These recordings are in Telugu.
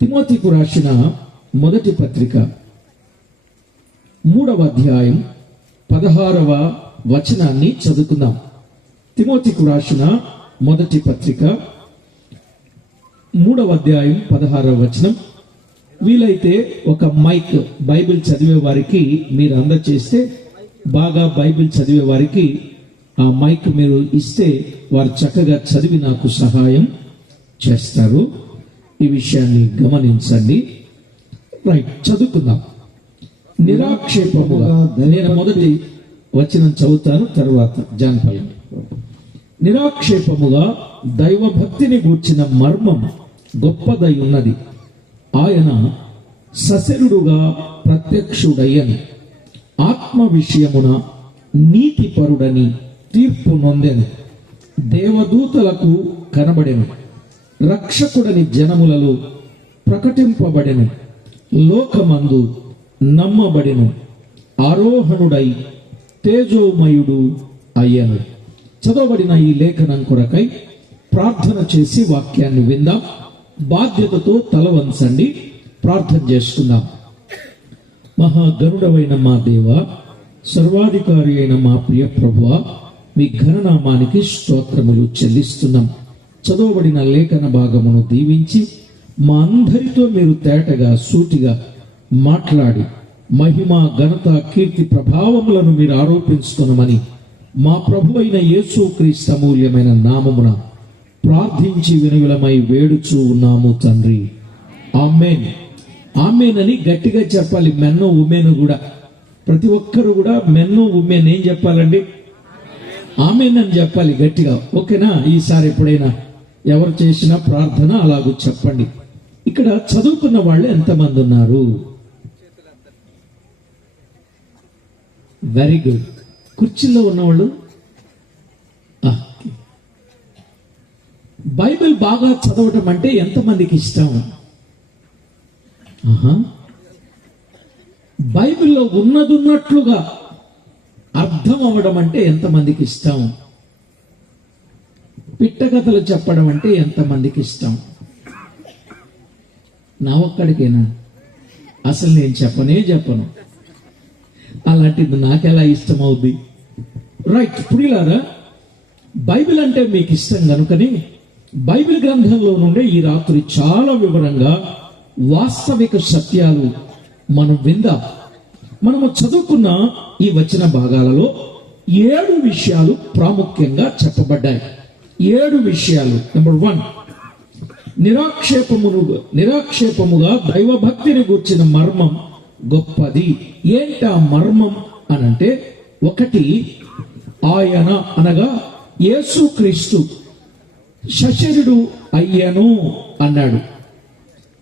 తిమోతికు రాసిన మొదటి పత్రిక 3వ అధ్యాయం 16వ వచనాన్ని చదువుకుందాం. తిమోతికు రాసిన మొదటి పత్రిక 3వ అధ్యాయం 16వ వచనం. వీలైతే ఒక మైక్ బైబిల్ చదివే వారికి మీరు అందజేస్తే, బాగా బైబిల్ చదివే వారికి ఆ మైక్ మీరు ఇస్తే వారు చక్కగా చదివి నాకు సహాయం చేస్తారు. ఈ విషయాన్ని గమనించండి. రైట్, చదువుకుందాం. నిరాక్షేపముగా, నేను మొదటి వచనం చదువుతాను, తర్వాత జాన్పల్లి. నిరాక్షేపముగా దైవభక్తిని గూర్చిన మర్మం గొప్పదై ఉన్నది. ఆయన సశరుడుగా ప్రత్యక్షుడయ్యను, ఆత్మ విషయమున నీతిపరుడని తీర్పు నొందెను, దేవదూతలకు కనబడెను, రక్షకుడని జనములలో ప్రకటింపబడెను, లోకమందు నమ్మబడెను, ఆరోహణుడై తేజోమయుడు అయ్యను. చదవబడిన ఈ లేఖనం కొరకై ప్రార్థన చేసి వాక్యాన్ని విందాం. బాధ్యతతో తల వంచండి, ప్రార్థన చేసుకుందాం. మహాగరుడవైన మా దేవ, సర్వాధికారి అయిన మా ప్రియ ప్రభువా, మీ ఘననామానికి స్తోత్రములు చెల్లిస్తున్నాం. చదవబడిన లేఖన భాగమును దీవించి మా అందరితో మీరు తేటగా సూటిగా మాట్లాడి మహిమ, ఘనత, కీర్తి, ప్రభావములను మీరు ఆరోపించుకున్నామని మా ప్రభువైన యేసుక్రీస్తు అమూల్యమైన నామమున ప్రార్థించి వినులమై వేడుచూ ఉన్నాము తండ్రి. ఆమేన్. ఆమేన్ అని గట్టిగా చెప్పాలి. మెన్ను ఉమెన్ కూడా, ప్రతి ఒక్కరు కూడా మెన్ను ఉమెన్ ఏం చెప్పాలండి? ఆమేన్ అని చెప్పాలి గట్టిగా. ఓకేనా? ఈసారి ఎప్పుడైనా ఎవరు చేసిన ప్రార్థన అలాగూ చెప్పండి. ఇక్కడ చదువుకున్న వాళ్ళు ఎంతమంది ఉన్నారు? Very good. కుర్చీలో ఉన్నవాళ్ళు, బైబిల్ బాగా చదవటం అంటే ఎంతమందికి ఇష్టం? బైబిల్లో ఉన్నదున్నట్లుగా అర్థం అవ్వడం అంటే ఎంతమందికి ఇష్టం? పిట్టకథలు చెప్పడం అంటే ఎంతమందికి ఇష్టం? నా ఒక్కడికేనా? అసలు నేను చెప్పను. అలాంటిది నాకెలా ఇష్టం అవుద్ది? రైట్, పుడిలారా, బైబిల్ అంటే మీకు ఇష్టం కనుకని బైబిల్ గ్రంథంలో నుండి ఈ రాత్రి చాలా వివరంగా వాస్తవిక సత్యాలు మనం విందాం. మనము చదువుకున్న ఈ వచన భాగాలలో 7 విషయాలు ప్రాముఖ్యంగా చెప్పబడ్డాయి. 7 విషయాలు. నెంబర్ 1, నిరాక్షేపముగా దైవభక్తిని గూర్చిన మర్మం గొప్పది. ఏంటి ఆ మర్మం అనంటే, 1, ఆయన అనగా యేసుక్రీస్తు సశరుడు అయ్యను అన్నాడు,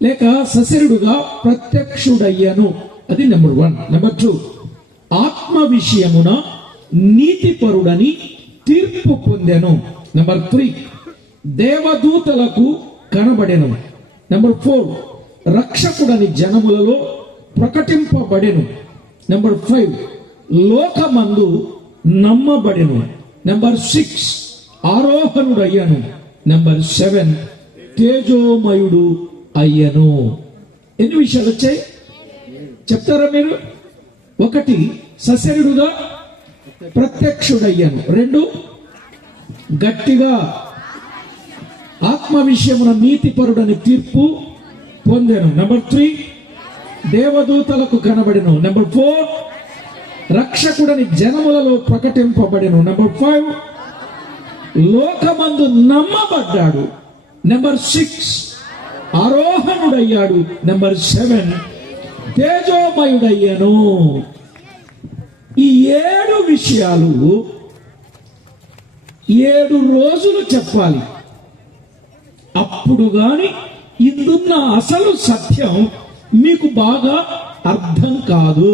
లేక సశరుడుగా ప్రత్యక్షుడయ్యను. అది నెంబర్ 1. నెంబర్ 2, ఆత్మ విషయమున నీతిపరుడని తీర్పు పొందెను. నెంబర్ 3, దేవదూతలకు కనబడెను. నెంబర్ 4, రక్షకుడని జనములలో ప్రకటింపబడెను. నెంబర్ 5, లోకమందు నమ్మబడెను. నెంబర్ 6, ఆరోహణుడయ్యను. నెంబర్ 7, తేజోమయుడు అయ్యను. ఎన్ని విషయాలు వచ్చాయి చెప్తారా మీరు? 1, సశరుడుగా ప్రత్యక్షుడయ్యను. 2, గట్టిగా ఆత్మ విషయమున నీతిపరుడని తీర్పు పొందెను. నెంబర్ 3, దేవదూతలకు కనబడెను. నెంబర్ 4, రక్షకుడని జనములలో ప్రకటింపబడెను. నెంబర్ 5, లోకమందు నమ్మబడ్డాడు. నెంబర్ 6, ఆరోహణుడయ్యాడు. నెంబర్ 7, తేజోమయుడయ్యను. ఈ 7 విషయాలు 7 రోజులు చెప్పాలి. అప్పుడు గాని ఇందున్న అసలు సత్యం మీకు బాగా అర్థం కాదు.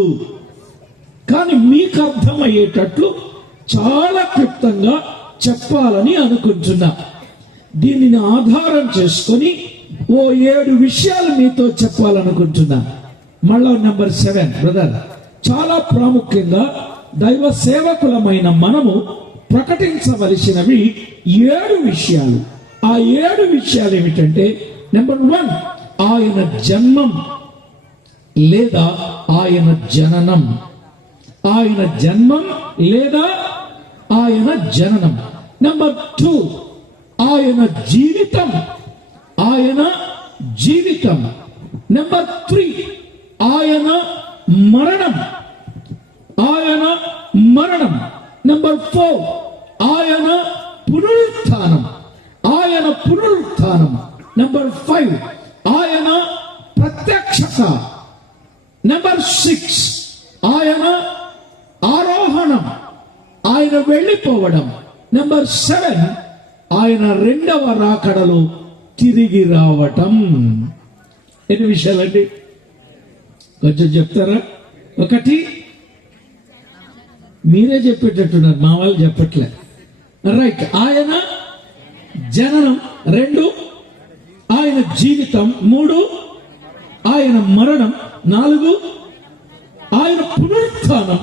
కానీ మీకు అర్థమయ్యేటట్లు చాలా క్లుప్తంగా చెప్పాలని అనుకుంటున్నా. దీనిని ఆధారం చేసుకొని ఓ 7 విషయాలు మీతో చెప్పాలనుకుంటున్నా. మళ్ళా నెంబర్ 7, బ్రదర్, చాలా ప్రాముఖ్యంగా దైవ సేవకులమైన మనము ప్రకటించవలసినవి 7 విషయాలు. ఆ 7 విషయాలు ఏమిటంటే, నెంబర్ 1, ఆయన జన్మం లేదా ఆయన జననం. ఆయన జన్మం లేదా ఆయన జననం. నెంబర్ 2, ఆయన జీవితం. ఆయన జీవితం. నెంబర్ 3, ఆయన మరణం. ఆయన మరణం. నెంబర్ 4, ఆయన పునరుత్థానం. ఆయన పునరుత్థానం. నెంబర్ 5, ఆయన ప్రత్యక్షత. నెంబర్ 6, ఆయన ఆరోహణం, ఆయన వెళ్ళిపోవడం. నెంబర్ 7, ఆయన రెండవ రాకడలో తిరిగి రావటం. ఎన్ని విషయాలండి? కొంచెం చెప్తారా? 1, మీరే చెప్పేటట్టున్నారు, మా వాళ్ళు చెప్పట్లే. రైట్. ఆయన జననం. 2, ఆయన జీవితం. 3, ఆయన మరణం. 4, ఆయన పునరుత్థానం.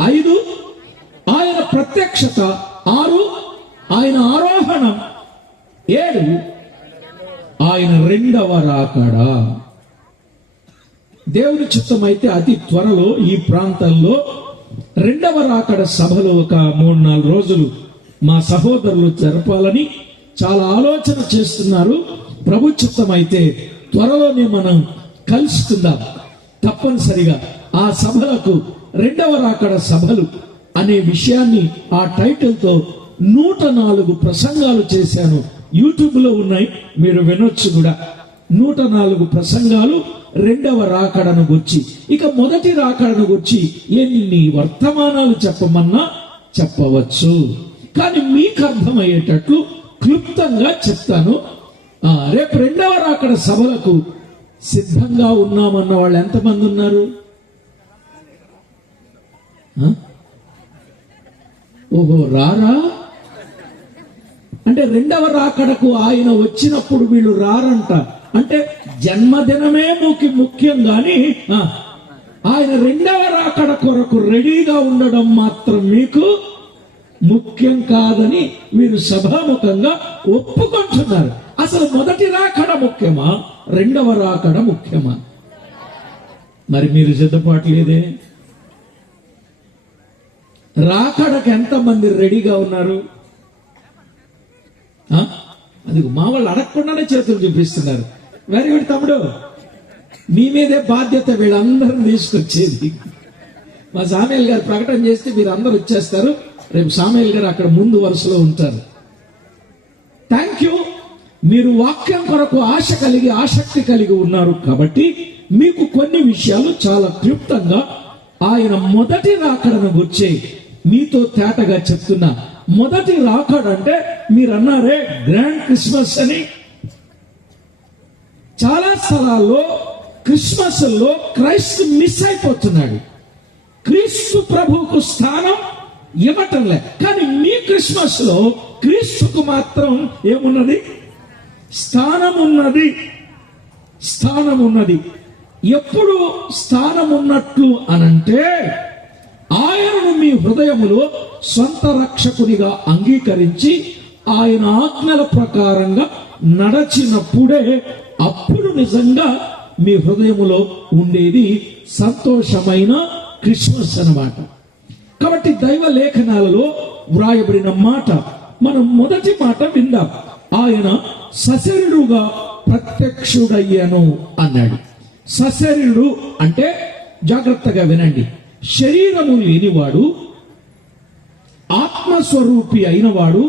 5, ఆయన ప్రత్యక్షత. 6, ఆయన ఆరోహణం. 7, ఆయన రెండవ రాకడ. దేవుని చిత్తమైతే అతి త్వరలో ఈ ప్రాంతంలో రెండవ రాకడ సభలు ఒక 3-4 రోజులు మా సహోదరులు జరపాలని చాలా ఆలోచన చేస్తున్నారు. ప్రభు చిత్తమైతే త్వరలోనే మనం కలుసుకుందాం. తప్పనిసరిగా ఆ సభలకు రెండవ రాకడ సభలు అనే విషయాన్ని ఆ టైటిల్ తో 104 ప్రసంగాలు చేశాను. యూట్యూబ్ లో ఉన్నాయి, మీరు వినొచ్చు కూడా. 104 ప్రసంగాలు రెండవ రాకడను గురించి. ఇక మొదటి రాకడను గురించి ఎన్ని వర్తమానాలు చెప్పమన్నా చెప్పవచ్చు, కానీ మీకు అర్థమయ్యేటట్లు క్లుప్తంగా చెప్తాను. రేపు రెండవ రాకడ సభలకు సిద్ధంగా ఉన్నామన్న వాళ్ళు ఎంతమంది ఉన్నారు? ఓహో, రారా? అంటే రెండవ రాకడకు ఆయన వచ్చినప్పుడు వీళ్ళు రారంట. అంటే జన్మదినమే ముఖ్యం గాని ఆయన రెండవ రాకడ కొరకు రెడీగా ఉండడం మాత్రం మీకు ముఖ్యం కాదని మీరు సభాముఖంగా ఒప్పుకుంటున్నారు. అసలు మొదటి రాకడ ముఖ్యమా, రెండవ రాకడ ముఖ్యమా? మరి మీరు సిద్ధపాటు లేదే. రాకడకు ఎంతమంది రెడీగా ఉన్నారు? అది మా వాళ్ళు అడగకుండానే చేతులు చూపిస్తున్నారు. వెరీ గుడ్ తమ్ముడు, మీ మీదే బాధ్యత వీళ్ళందరిని తీసుకొచ్చేది. మా సామేల్ గారు ప్రకటన చేస్తే మీరు అందరు వచ్చేస్తారు. రేపు సామేల్ గారు అక్కడ ముందు వరుసలో ఉంటారు. Thank you. మీరు వాక్యం కొరకు ఆశ కలిగి ఆసక్తి కలిగి ఉన్నారు కాబట్టి మీకు కొన్ని విషయాలు చాలా క్లుప్తంగా ఆయన మొదటి రాకడను గుర్చే మీతో తేటగా చెప్తున్నా. మొదటి రాకడ అంటే మీరు అన్నారే గ్రాండ్ క్రిస్మస్ అని. చాలా స్థలాల్లో క్రిస్మస్ లో క్రైస్తు మిస్ అయిపోతున్నాడు. క్రీస్తు ప్రభువుకు స్థానం ఇవ్వటంలే. కానీ మీ క్రిస్మస్ లో క్రీస్తుకు మాత్రం ఏమున్నది? స్థానం ఉన్నది. స్థానం ఉన్నది. ఎప్పుడు స్థానం ఉన్నట్లు అనంటే ఆయనను మీ హృదయములో సొంత రక్షకునిగా అంగీకరించి ఆయన ఆజ్ఞల ప్రకారంగా నడచినప్పుడే అప్పుడు నిజంగా మీ హృదయములో ఉండేది సంతోషమైన క్రిస్మస్ అన్నమాట. కాబట్టి దైవ లేఖనాలలో వ్రాయబడిన మాట మనం మొదటి మాట విందాం. ఆయన సశరీరుడుగా ప్రత్యక్షుడయ్యను అన్నాడు. సశరీరుడు అంటే జాగ్రత్తగా వినండి, శరీరము లేనివాడు, ఆత్మస్వరూపి అయినవాడు,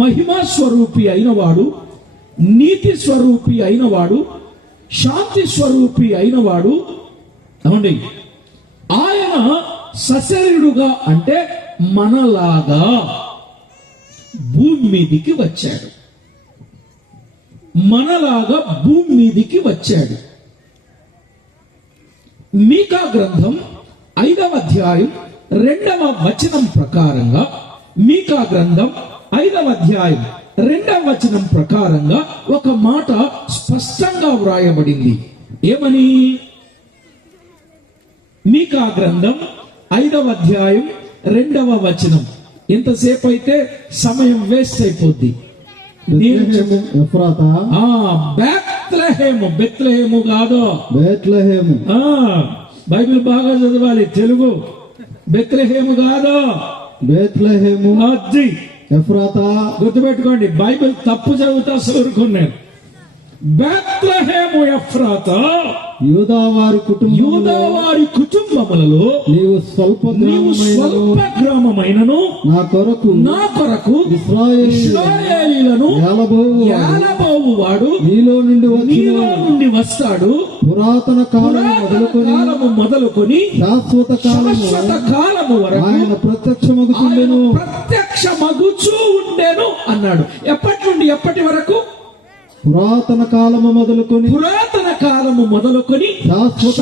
మహిమా స్వరూపి అయినవాడు, నీతి స్వరూపి అయినవాడు, శాంతి స్వరూపి అయినవాడు. అవండి, ఆయన సశరీరుడుగా అంటే మనలాగా భూమి మీదికి వచ్చాడు. మనలాగా భూమి మీదికి వచ్చాడు. మీకా గ్రంథం 5వ అధ్యాయం 2వ వచనం ప్రకారంగా, మీకా గ్రంథం 5వ అధ్యాయం 2వ వచనం ప్రకారంగా ఒక మాట స్పష్టంగా వ్రాయబడింది. ఏమని? మీకా గ్రంథం 5వ అధ్యాయం 2వ వచనం. ఎంతసేపు అయితే సమయం వేస్ట్ అయిపోద్ది. బెత్లెహేము బెత్లెహేము కాదు. బెత్లెహేము. బైబిల్ బాగా చదవాలి. తెలుగు బెత్లెహేము కాదు, బెత్లెహేము. అది ఎఫ్రాతా. గుర్తుపెట్టుకోండి, బైబిల్ తప్పు చదువుతా సరుకున్నాను. బెత్లెహేము ఎఫ్రాతా, యూదావారి కుటుంబములలో నీవు స్వల్ప గ్రామమైనను నా కొరకు ఇశ్రాయేలీయులను ఏలబోవు వాడు నీలో నుండి వస్తాడు. పురాతన కాలము మొదలుకొని శాశ్వత కాలము వరకు ఆయన ప్రత్యక్షమగుచూ ఉండెను అన్నాడు. ఎప్పటి నుండి ఎప్పటి వరకు? పురాతన కాలము మొదలుకొని శాశ్వత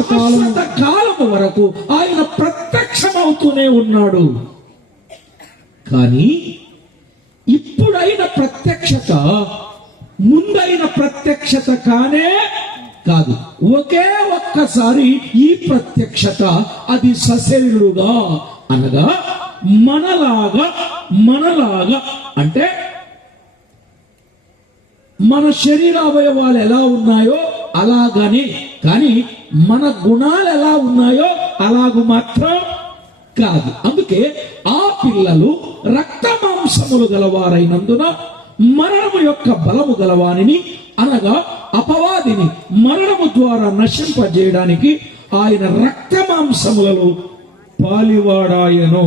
కాలము వరకు ఆయన ప్రత్యక్షమవుతూనే ఉన్నాడు. కానీ ఇప్పుడైన ప్రత్యక్షత ముందైన ప్రత్యక్షత కానే కాదు. ఒకే ఒక్కసారి ఈ ప్రత్యక్షత అది సశరీరుడుగా, అనగా మనలాగా అంటే మన శరీర అవయవాలు ఎలా ఉన్నాయో అలాగని, కానీ మన గుణాలు ఎలా ఉన్నాయో అలాగూ మాత్రం కాదు. అందుకే ఆ పిల్లలు రక్త మాంసములు గలవారైనందున మరణము యొక్క బలము గలవానిని, అనగా అపవాదిని మరణము ద్వారా నశింపజేయడానికి ఆయన రక్త మాంసములలో పాలివాడాయను.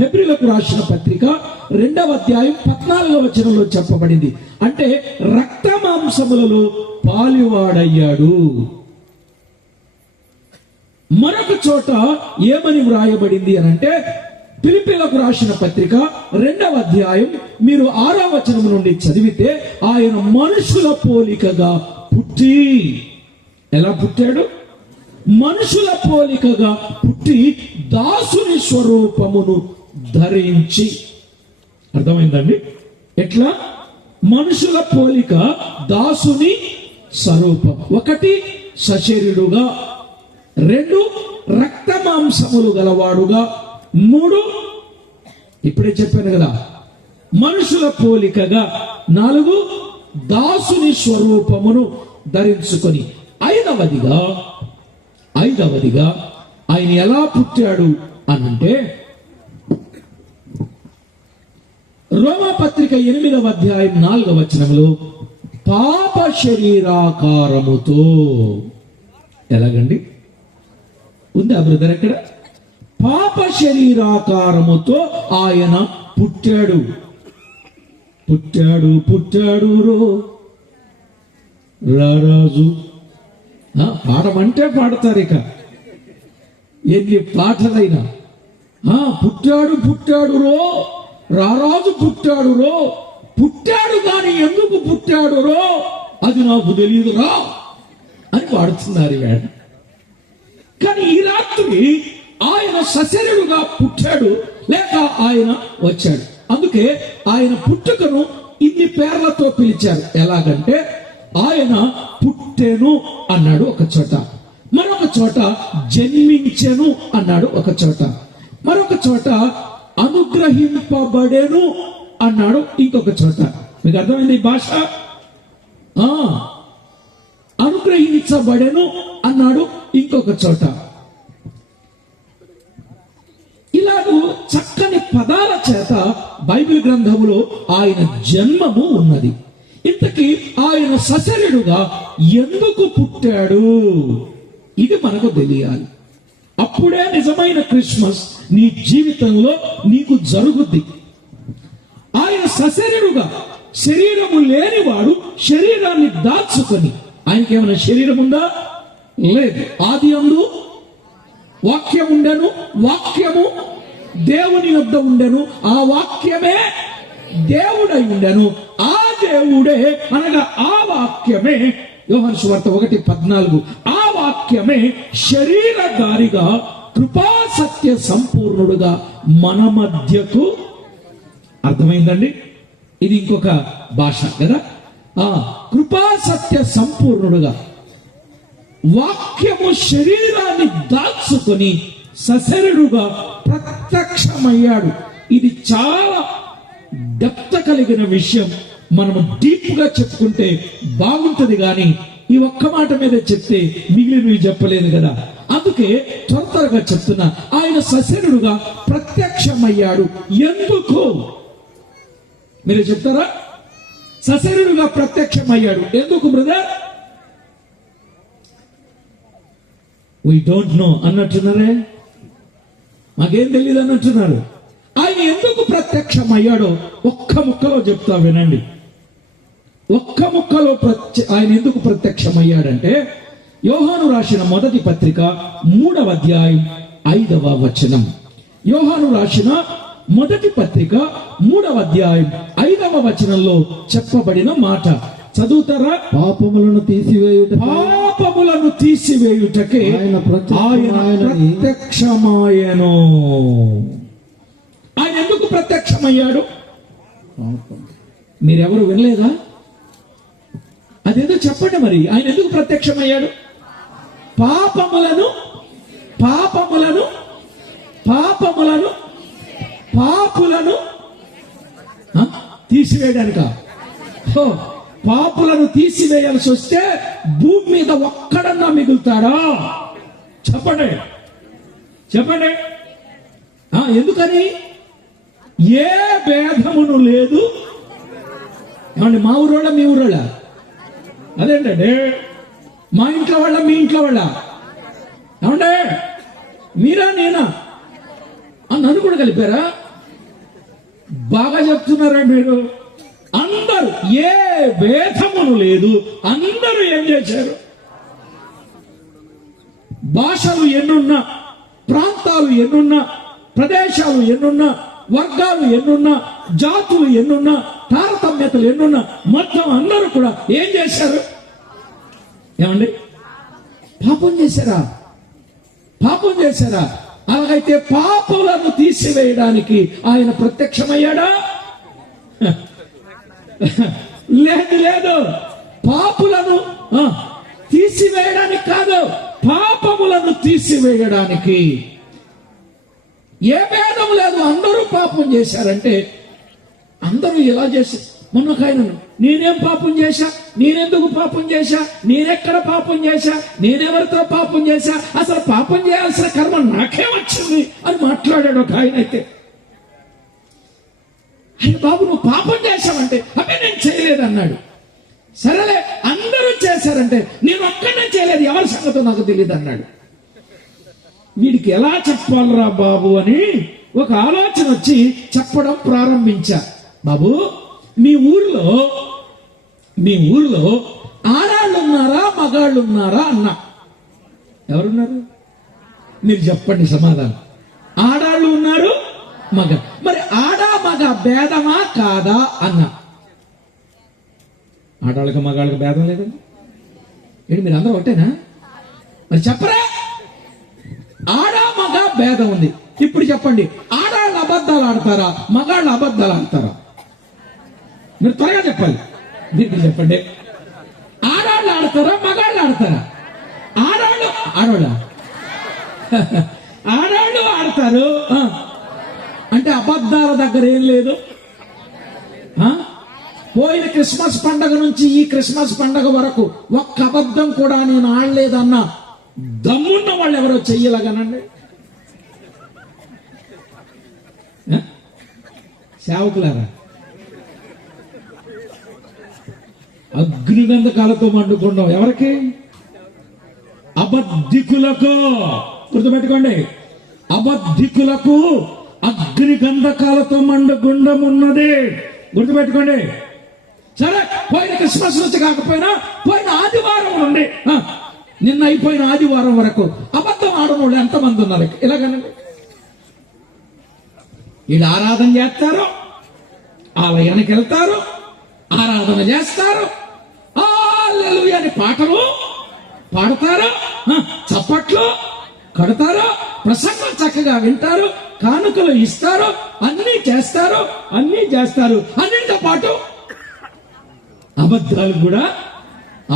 హెబ్రీలకు రాసిన పత్రిక 2వ అధ్యాయం 14వ వచనంలో చెప్పబడింది. అంటే రక్త మాంసములలో పాలివాడయ్యాడు. మరొక చోట ఏమని వ్రాయబడింది అనంటే, ఫిలిప్పీలకు రాసిన పత్రిక 2వ అధ్యాయం మీరు 6వ వచనం నుండి చదివితే, ఆయన మనుషుల పోలికగా పుట్టి, ఎలా పుట్టాడు? మనుషుల పోలికగా పుట్టి దాసుని స్వరూపమును ధరించి. అర్థమైందండి? ఎట్లా? మనుషుల పోలిక, దాసుని స్వరూపం. 1 సశరీరుడుగా, 2 రక్త మాంసములు గలవాడుగా, 3 ఇప్పుడే చెప్పాను కదా మనుషుల పోలికగా, 4 దాసుని స్వరూపమును ధరించుకొని, ఐదవదిగా ఆయన ఎలా పుట్టాడు అనంటే, రోమా పత్రిక 8వ అధ్యాయం 4వ వచనంలో పాప శరీరాకారముతో. ఎలాగండి? ఉందా బ్రదర్ అక్కడ? పాప శరీరాకారముతో ఆయన పుట్టాడు. రారాజు. పాడమంటే పాడతారు. ఇక ఎన్ని పాటలైనా పుట్టాడు రో, రారాజు పుట్టాడు గాని ఎందుకు పుట్టాడు రో అది నాకు తెలియదురా అని పాడుతున్నారు వేడ. కానీ ఈ రాత్రి ఆయన సశరీరుడుగా పుట్టాడు, లేక ఆయన వచ్చాడు. అందుకే ఆయన పుట్టుకను ఇన్ని పేర్లతో పిలిచారు. ఎలాగంటే, ఆయన పుట్టెను అన్నాడు ఒక చోట, మరొక చోట జన్మించెను అన్నాడు ఒక చోట, మరొక చోట అనుగ్రహింపబడెను అన్నాడు ఇంకొక చోట. మీకు అర్థమైంది ఈ భాష? అనుగ్రహించబడెను అన్నాడు ఇంకొక చోట. ఇలాగూ చక్కని పదాల చేత బైబిల్ గ్రంథములో ఆయన జన్మము ఉన్నది. ఇంతకీ ఆయన సశరీరుడుగా ఎందుకు పుట్టాడు? ఇది మనకు తెలియాలి. అప్పుడే నిజమైన క్రిస్మస్ నీ జీవితంలో నీకు జరుగుద్ది. ఆయన సశరీరుడుగా, శరీరము లేనివాడు శరీరాన్ని దాచుకొని, ఆయనకేమైనా శరీరం ఉందా? లేదు. ఆదియందు వాక్యం ఉండెను, వాక్యము దేవుని యొద్ద ఉండెను, ఆ వాక్యమే దేవుడై ఉండెను, ఆ దేవుడే అనగా ఆ వాక్యమే, యోహాను సువార్త 1:14, ఆ వాక్యమే శరీరధారిగా కృపా సత్య సంపూర్ణుడుగా మన మధ్యకు. అర్థమైందండి? ఇది ఇంకొక భాష కదా. కృపా సత్య సంపూర్ణుడుగా వాక్యము శరీరాన్ని దాచుకొని సశరీరుడుగా ప్రత్యక్షమయ్యాడు. ఇది చాలా డెప్త్ కలిగిన విషయం. మనము డీప్ గా చెప్పుకుంటే బాగుంటది, కానీ ఈ ఒక్క మాట మీద చెప్తే మిగిలినవి చెప్పలేదు కదా. అందుకే త్వరగా చెప్తున్నా, ఆయన సశరీరుడుగా ప్రత్యక్షమయ్యాడు. ఎందుకు మీరు చెప్తారా? సశరీరుడుగా ప్రత్యక్షమయ్యాడు ఎందుకు బ్రదర్? వీ డోంట్ నో అన్నట్టున్నారే, మాకేం తెలియదు అన్నట్టున్నారు. ఆయన ఎందుకు ప్రత్యక్షమయ్యాడో ఒక్క ముక్కలో చెప్తా వినండి. ఒక్క ముక్కలో ఆయన ఎందుకు ప్రత్యక్షమయ్యాడంటే, యోహాను రాసిన మొదటి పత్రిక 3వ అధ్యాయం 5వ వచనం. యోహాను రాసిన మొదటి పత్రిక 3వ అధ్యాయం 5వ వచనంలో చెప్పబడిన మాట చదువుతారా? పాపములను తీసివేయుటకే ఆయన ప్రత్యక్షమాయను. ఆయన ఎందుకు ప్రత్యక్షమయ్యాడు? మీరెవరు వినలేదా? అదేదో చెప్పండి మరి. ఆయన ఎందుకు ప్రత్యక్షమయ్యాడు? పాపులను తీసివేయడానిక. పాపులను తీసివేయాల్సి వస్తే భూమి మీద ఒక్కడన్నా మిగులుతాడా? చెప్పండి. ఎందుకని? ఏ భేదమును లేదు. ఏమండి, మా ఊరోళ్ళ మీ ఊరోళ్ళ? అదేంటండి, మా ఇంట్లో వాళ్ళ మీ ఇంట్లో వాళ్ళ? ఏమండే, మీరా నేనా? నన్ను కూడా కలిపారా? బాగా చెప్తున్నారా మీరు? అందరూ, ఏ భేదమును లేదు, అందరూ ఏం చేశారు? భాషలు ఎన్నున్నా, ప్రాంతాలు ఎన్నున్నా, ప్రదేశాలు ఎన్నున్నా, వర్గాలు ఎన్నున్నా, జాతులు ఎన్నున్నా, తారతమ్యతలు ఎన్నున్నా, మొత్తం అందరూ కూడా ఏం చేశారు? ఏమండి, పాపం చేశారా? అలాగైతే పాపులను తీసివేయడానికి ఆయన ప్రత్యక్షమయ్యాడా? లేదు. పాపులను తీసివేయడానికి కాదు, పాపములను తీసివేయడానికి. ఏ భేదం లేదు, అందరూ పాపం చేశారంటే అందరూ ఎలా చేశారు? మొన్నకాయనను నేనేం పాపం చేశా, నేనెందుకు పాపం చేశా, నేనెక్కడ పాపం చేశా, నేనెవరితో పాపం చేశా, అసలు పాపం చేయాల్సిన కర్మ నాకే వచ్చింది అని మాట్లాడాడు ఒక ఆయన. అయితే ఆయన, బాబు నువ్వు పాపం చేశావంటే, అబ్బే నేను చేయలేదు అన్నాడు. సరేలే, అందరూ చేశారంటే నేను ఒక్కడే చేయలేదు, ఎవరి సంగతో నాకు తెలియదు అన్నాడు. వీడికి ఎలా చెప్పాలరా బాబు అని ఒక ఆలోచన వచ్చి చెప్పడం ప్రారంభించా. బాబు, మీ ఊర్లో ఆడాళ్ళు ఉన్నారా మగాళ్ళు ఉన్నారా అన్నా. ఎవరున్నారు? మీరు చెప్పండి సమాధానం. ఆడాళ్ళు ఉన్నారు, మగ. మరి ఆడా మగ భేదమా కాదా అన్నా. ఆడాళ్ళకి మగాళ్ళకి భేదం లేదండి. ఏంటి మీరు అందరూ ఒకటేనా? మరి చెప్పరా? ఆడా మగ భేదం ఉంది. ఇప్పుడు చెప్పండి, ఆడాళ్ళు అబద్ధాలు ఆడతారా, మగాళ్ళు అబద్ధాలు ఆడతారా? మీరు త్వరగా చెప్పాలి. మీరు చెప్పండి, ఆడాళ్ళు ఆడతారా మగాళ్ళు ఆడతారా? ఆడాళ్ళు ఆడతారు. అంటే అబద్ధాల దగ్గర ఏం లేదు. పోయిన క్రిస్మస్ పండగ నుంచి ఈ క్రిస్మస్ పండగ వరకు ఒక్క అబద్ధం కూడా నేను ఆడలేదన్నా దమ్మున్న వాళ్ళు ఎవరో చెయ్యలేగానండి. సేవకులారా, అగ్నిగంధకాలతో మండుకుంటాం. ఎవరికి? అబద్ధికులకు. గుర్తుపెట్టుకోండి, అబద్ధికులకు అగ్నిగంధకాలతో మండుగుండం ఉన్నది. గుర్తుపెట్టుకోండి. సరే, పోయిన క్రిస్మస్ నుంచి కాకపోయినా పోయిన ఆదివారం నుండి నిన్న అయిపోయిన ఆదివారం వరకు అబద్ధం ఆడని వాళ్ళు ఎంతమంది ఉన్నారు? ఇలాగనండి, వీళ్ళు ఆరాధన చేస్తారు, ఆలయానికి వెళ్తారు, ఆరాధన చేస్తారు, హల్లెలూయా అని పాటలు పాడతారు, చప్పట్లు కడతారు, ప్రసంగం చక్కగా వింటారు, కానుకలు ఇస్తారు, అన్ని చేస్తారు. అన్నిటితో పాటు అబద్ధాలు కూడా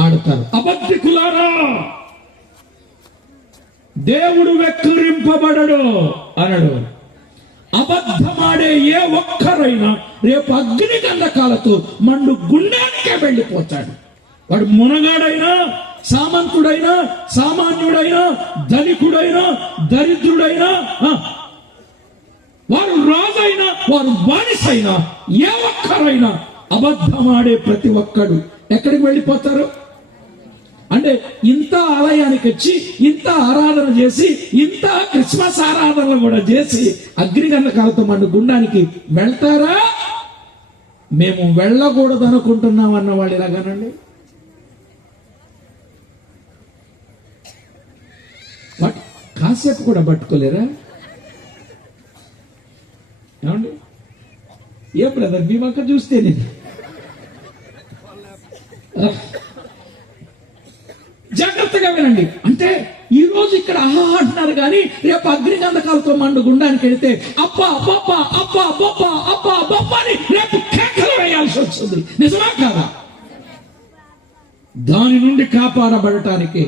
ఆడతారు. అబద్ధికులారా, దేవుడు వెక్కిరింపబడడు అనడు. అబద్ధమాడే ఏ ఒక్కరైనా రేపు అగ్ని గంధకాలతో మండు గుండానికే వెళ్ళిపోతాడు. వాడు మునగాడైనా భక్తుడైనా, సామాన్యుడైనా, ధనికుడైనా, దరిద్రుడైనా, వారు రాజైనా, వారు బానిసైనా, ఏ ఒక్కరైనా అబద్ధమాడే ప్రతి ఒక్కడు ఎక్కడికి వెళ్ళిపోతారు? అంటే ఇంత ఆలయానికి వచ్చి, ఇంత ఆరాధన చేసి, ఇంత క్రిస్మస్ ఆరాధనలు కూడా చేసి అగ్నిగంధకాలతో మన గుండానికి వెళ్తారా? మేము వెళ్ళకూడదు అనుకుంటున్నాం అన్న వాళ్ళు ఇలాగానండి. కాసేపు కూడా పట్టుకోలేరా? ఏమండి? ఏ బ్రదర్ మీ వంక చూస్తే నేను జాగ్రత్తగా వినండి. అంటే ఈ రోజు ఇక్కడ ఆహా అంటున్నారు కానీ రేపు అగ్నిగంధకాలతో మండు గుండానికి వెళితే అబ్బా అబ్బా అబ్బా అబ్బా అబ్బా అబ్బా అని రేపు కేకలు వేయాల్సి వస్తుంది. నిజమా కాదా? దాని నుండి కాపాడబడటానికి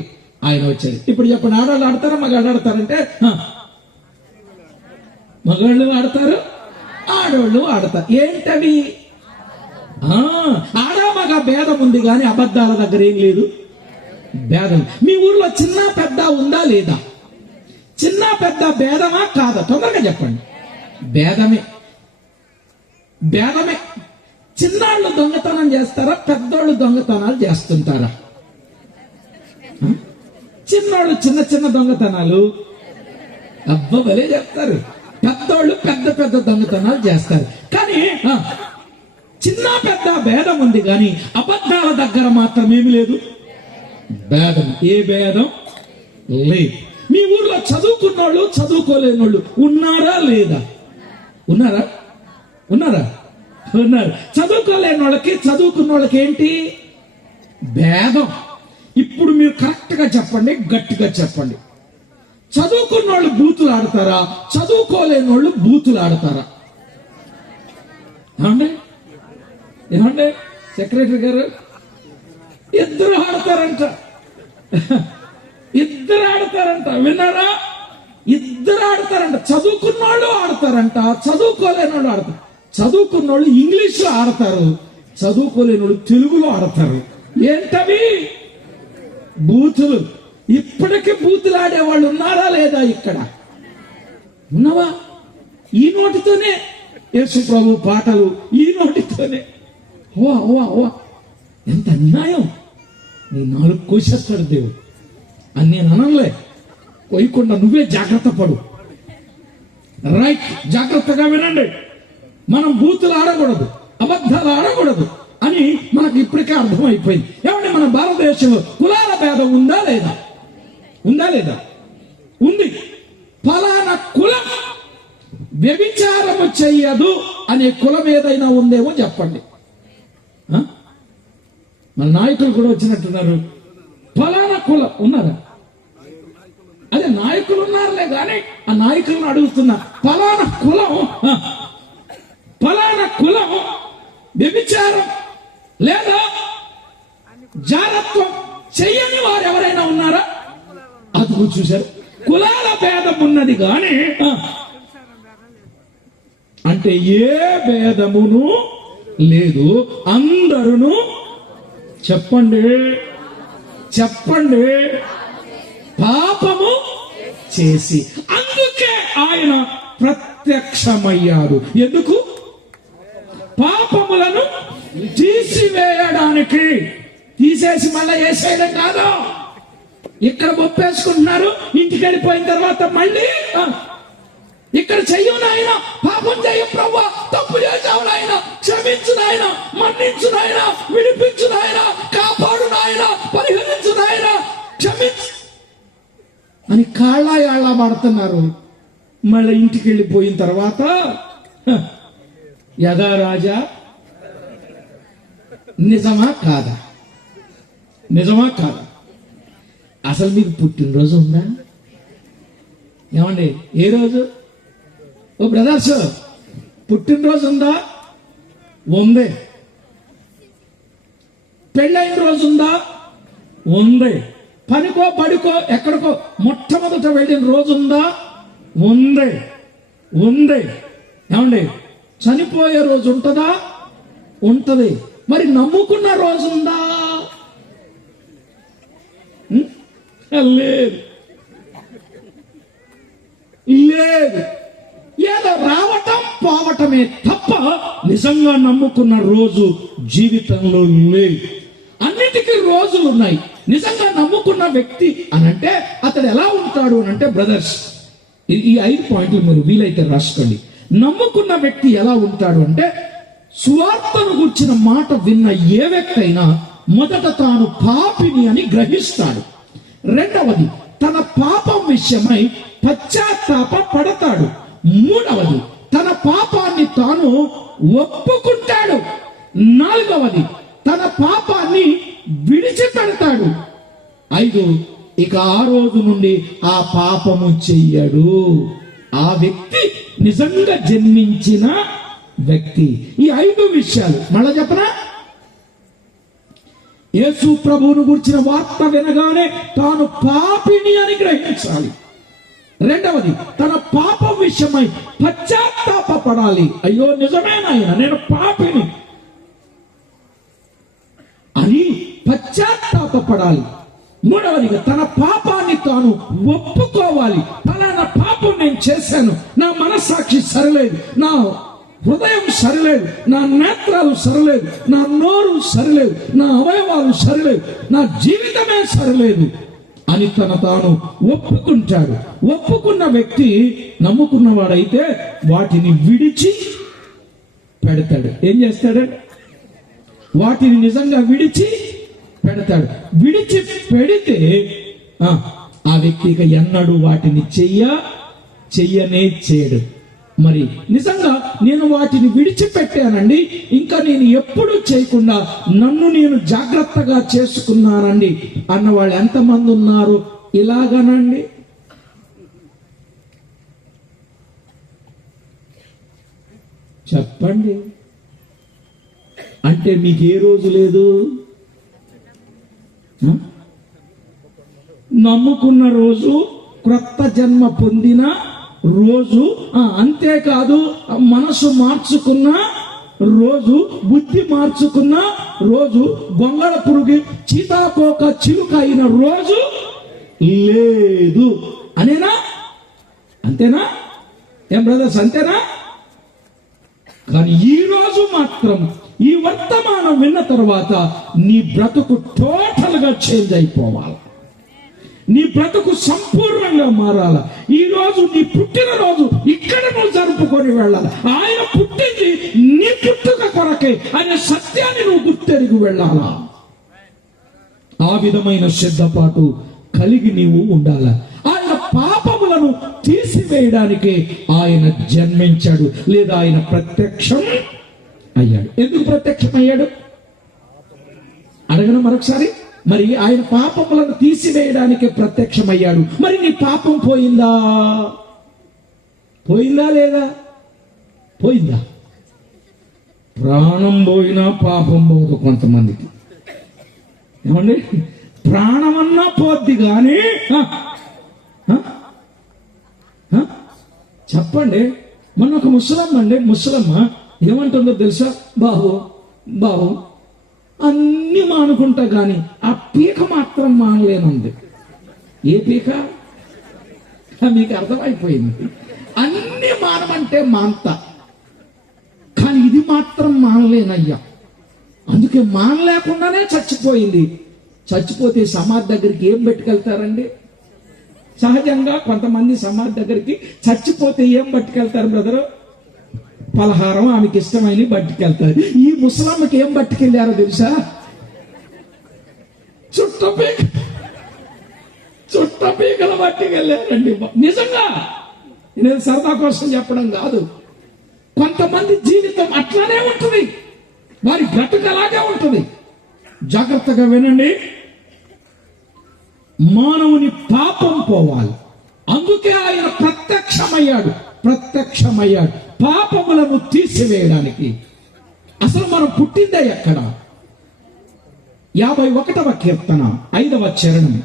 ఆయన వచ్చారు. ఇప్పుడు చెప్పండి, ఆడవాళ్ళు ఆడతారా, మగాళ్ళు ఆడతారంటే? మగాళ్ళు ఆడతారు, ఆడవాళ్ళు ఆడతారు. ఏంటవి? ఆడ మగ భేదం ఉంది కానీ అబద్ధాల దగ్గర ఏం లేదు భేదం. మీ ఊర్లో చిన్న పెద్ద ఉందా లేదా? చిన్న పెద్ద భేదమా కాదా? తొందరగా చెప్పండి. భేదమే, భేదమే. చిన్నాళ్ళు దొంగతనం చేస్తారా, పెద్దోళ్ళు దొంగతనాలు చేస్తుంటారా? చిన్నోళ్ళు చిన్న చిన్న దొంగతనాలు అబ్బలే చెప్తారు, పెద్దోళ్ళు పెద్ద పెద్ద దొంగతనాలు చేస్తారు. కానీ చిన్న పెద్ద భేదం ఉంది కానీ అబద్ధాల దగ్గర మాత్రం ఏమి లేదు భేదం. ఏ భేదం లేదు. మీ ఊర్లో చదువుకున్నోళ్ళు, చదువుకోలేనోళ్ళు ఉన్నారా లేదా? ఉన్నారా? ఉన్నారా? ఉన్నారు. చదువుకోలేని వాళ్ళకి, చదువుకున్న వాళ్ళకి ఏంటి భేదం? ఇప్పుడు మీరు కరెక్ట్ గా చెప్పండి, గట్టిగా చెప్పండి. చదువుకున్న వాళ్ళు బూతులు ఆడతారా, చదువుకోలేని వాళ్ళు బూతులు ఆడతారా? ఏమండి? ఏమండి సెక్రటరీ గారు? ఇద్దరు ఆడతారంట, ఇద్దరు ఆడతారంట. విన్నారా? ఇద్దరు ఆడతారంట. చదువుకున్న వాళ్ళు ఆడతారంట, చదువుకోలేని వాళ్ళు ఆడతారు. చదువుకున్న వాళ్ళు ఇంగ్లీష్ లో ఆడతారు, చదువుకోలేని వాళ్ళు తెలుగులో ఆడతారు. ఏంటవి? బూతులు. ఇప్పటికీ బూతులు ఆడేవాళ్ళు ఉన్నారా లేదా? ఇక్కడ ఉన్నవా? ఈ నోటితోనే యేసు ప్రభు పాటలు, ఈ నోటితోనే. ఓ ఓ ఓ ఎంత అన్యాయం! నీ నాలుగు కోసేస్తాడు దేవుడు అని నేను అనలే. కోయకుండా నువ్వే జాగ్రత్త పడు. రైట్, జాగ్రత్తగా వినండి. మనం బూతులు ఆడకూడదు, అబద్ధాలు ఆడకూడదు అని మనకు ఇప్పటికే అర్థమైపోయింది. ఏమంటే మన భారతదేశంలో కులాల భేదం ఉందా లేదా? ఉందా లేదా? ఉంది. ఫలానా కులం వ్యభిచారము చెయ్యదు అనే కులం ఏదైనా ఉందేమో చెప్పండి. మన నాయకులు కూడా వచ్చినట్టున్నారు. ఫలానా కులం ఉన్నారా? అదే నాయకులు ఉన్నారులే కానీ ఆ నాయకులను అడుగుతున్నా. ఫలానా కులం వ్యభిచారం లేదా జారత్వం చెయ్యని వారు ఎవరైనా ఉన్నారా? అది చూశారు. కులాల భేదం ఉన్నది కానీ అంటే ఏ భేదమును లేదు. అందరూ చెప్పండి, చెప్పండి, పాపము చేసి. అందుకే ఆయన ప్రత్యక్షమయ్యారు. ఎందుకు? పాపములను తీసివేయడానికి. తీసేసి మళ్ళీ వేసేయడం కాదు. ఇక్కడ ఒప్పేసుకుంటున్నారు, ఇంటికి వెళ్ళిపోయిన తర్వాత మళ్ళీ ఇక్కడ చెయ్యు నాయన, పాపం చెయ్యం ప్రభువా, తప్పు చేశావు నాయన, క్షమించు నాయన, మన్నించు నాయన, విడిపించు నాయన, కాపాడు నాయన, పరిహరించు నాయన, క్షమించు అని కాళ్ళ పడుతున్నారు. మళ్ళీ ఇంటికి వెళ్ళిపోయిన తర్వాత యదా రాజా, నిజమా కాదా? నిజమా కాదా? అసలు మీకు పుట్టినరోజు ఉందా? ఏమండి? ఏ రోజు? ఓ బ్రదర్స్, పుట్టినరోజు ఉందా? ఉంది. పెళ్ళైన రోజు ఉందా? ఉంది. పనికో బడికో ఎక్కడికో మొట్టమొదట వెళ్ళిన రోజు ఉందా? ఉంది. ఉంది. ఏమండి? చనిపోయే రోజు ఉంటుందా? ఉంటది. మరి నమ్ముకున్న రోజు ఉందా? లేదు లేదు. ఏదో రావటం పోవటమే తప్ప నిజంగా నమ్ముకున్న రోజు జీవితంలో లేదు. అన్నిటికీ రోజులు ఉన్నాయి. నిజంగా నమ్ముకున్న వ్యక్తి అనంటే అతడు ఎలా ఉంటాడు అనంటే, బ్రదర్స్, ఈ 5 పాయింట్లు మీరు వీలైతే రాసుకోండి. నమ్ముకున్న వ్యక్తి ఎలా ఉంటాడు అంటే, సువార్తను గుర్చిన మాట విన్న ఏ వ్యక్తి అయినా మొదట తాను పాపిని అని గ్రహిస్తాడు. రెండవది, తన పాపం విషయమై పశ్చాత్తాప పడతాడు. మూడవది, తన పాపాన్ని తాను ఒప్పుకుంటాడు. నాలుగవది, తన పాపాన్ని విడిచిపెడతాడు. 5, ఇక ఆ రోజు నుండి ఆ పాపము చెయ్యడు. ఆ వ్యక్తి నిజంగా జన్మించిన వ్యక్తి. ఈ 5 విషయాలు మళ్ళా చెప్పనా? యేసు ప్రభువును గురించిన వార్త వినగానే తాను పాపిని అని గ్రహించాలి. రెండవది, తన పాపం విషయమై పశ్చాత్తాప పడాలి. అయ్యో నిజమేనాయన, నేను పాపిని అని పశ్చాత్తాప పడాలి. మూడవదిగా, తన పాపాన్ని తాను ఒప్పుకోవాలి. ఫలానా పాపం నేను చేశాను, నా మనస్సాక్షి సరిలేదు, నా హృదయం సరిలేదు, నా నేత్రాలు సరిలేదు, నా నోరు సరిలేదు, నా అవయవాలు సరిలేదు, నా జీవితమే సరిలేదు అని తన తాను ఒప్పుకుంటాడు. ఒప్పుకున్న వ్యక్తి నమ్ముకున్నవాడైతే వాటిని విడిచి పెడతాడు. ఏం చేస్తాడు? వాటిని నిజంగా విడిచి పెడతాడు. విడిచి పెడితే ఆ వ్యక్తికి ఎన్నడూ వాటిని చెయ్యనే చేయడు. మరి నిజంగా నేను వాటిని విడిచిపెట్టానండి, ఇంకా నేను ఎప్పుడు చేయకుండా నన్ను నేను జాగ్రత్తగా చేసుకున్నానండి అన్నవాళ్ళు ఎంతమంది ఉన్నారు? ఇలాగనండి. చెప్పండి. అంటే మీకు ఏ రోజు లేదు? నమ్ముకున్న రోజు, క్రొత్త జన్మ పొందిన రోజు, అంతేకాదు మనసు మార్చుకున్న రోజు, బుద్ధి మార్చుకున్న రోజు, గొంగళ పురుగు చీతాకోక చిలుక అయిన రోజు లేదు. అనేనా? అంతేనా? ఏం బ్రదర్స్, అంతేనా? కానీ ఈ రోజు మాత్రం, ఈ వర్తమానం విన్న తర్వాత నీ బ్రతుకు టోటల్ గా చేంజ్ అయిపోవాలి. నీ బ్రతుకు సంపూర్ణంగా మారాల. ఈ రోజు నీ పుట్టినరోజు ఇక్కడ నువ్వు జరుపుకొని వెళ్ళాలి. ఆయన పుట్టింది నీ పుట్టుక కొరకే అనే సత్యాన్ని నువ్వు గుర్తెరిగి వెళ్ళాలా. ఆ విధమైన సిద్ధపాటు కలిగి నీవు ఉండాల. ఆయన పాపములను తీసివేయడానికి ఆయన జన్మించాడు, లేదా ఆయన ప్రత్యక్షం అయ్యాడు. ఎందుకు ప్రత్యక్షం అయ్యాడు అడగను మరొకసారి. మరి ఆయన పాపములను తీసివేయడానికి ప్రత్యక్షమయ్యాడు. మరి నీ పాపం పోయిందా? పోయిందా లేదా? పోయిందా? ప్రాణం పోయినా పాపం పోదు కొంతమందికి. ఏమండి? ప్రాణమన్నా పోద్ది కానీ చెప్పండి. మొన్న ఒక ముసలమ్మ ఏమంటుందో తెలుసా? బాబు అన్ని మానుకుంటా గాని ఆ పీక మాత్రం మానలేనుంది. ఏ పీక? మీకు అర్థమైపోయింది. అన్ని మానమంటే మాంతా, కానీ ఇది మాత్రం మానలేనయ్యా. అందుకే మానలేకుండానే చచ్చిపోయింది. చచ్చిపోతే సమాధి దగ్గరికి ఏం పెట్టుకెళ్తారండి? సహజంగా కొంతమంది సమాధి దగ్గరికి చచ్చిపోతే ఏం పట్టుకెళ్తారు బ్రదరు? పలహారం, ఆమెకి ఇష్టమైన పట్టుకెళ్తారు. ఈ ముసలమ్మకి ఏం పట్టుకెళ్ళారో తెలుసా? చుట్టపీకలు పట్టుకెళ్ళారండి. నిజంగా నేను సరదా కోసం చెప్పడం కాదు. కొంతమంది జీవితం అట్లానే ఉంటుంది, వారి బ్రతుకు అలాగే ఉంటుంది. జాగ్రత్తగా వినండి. మానవుని పాపం పోవాలి. అందుకే ఆయన ప్రత్యక్షమయ్యాడు పాపములను తీసివేయడానికి. అసలు మనం పుట్టిందే ఎక్కడ? 51వ కీర్తన 5వ చరణం,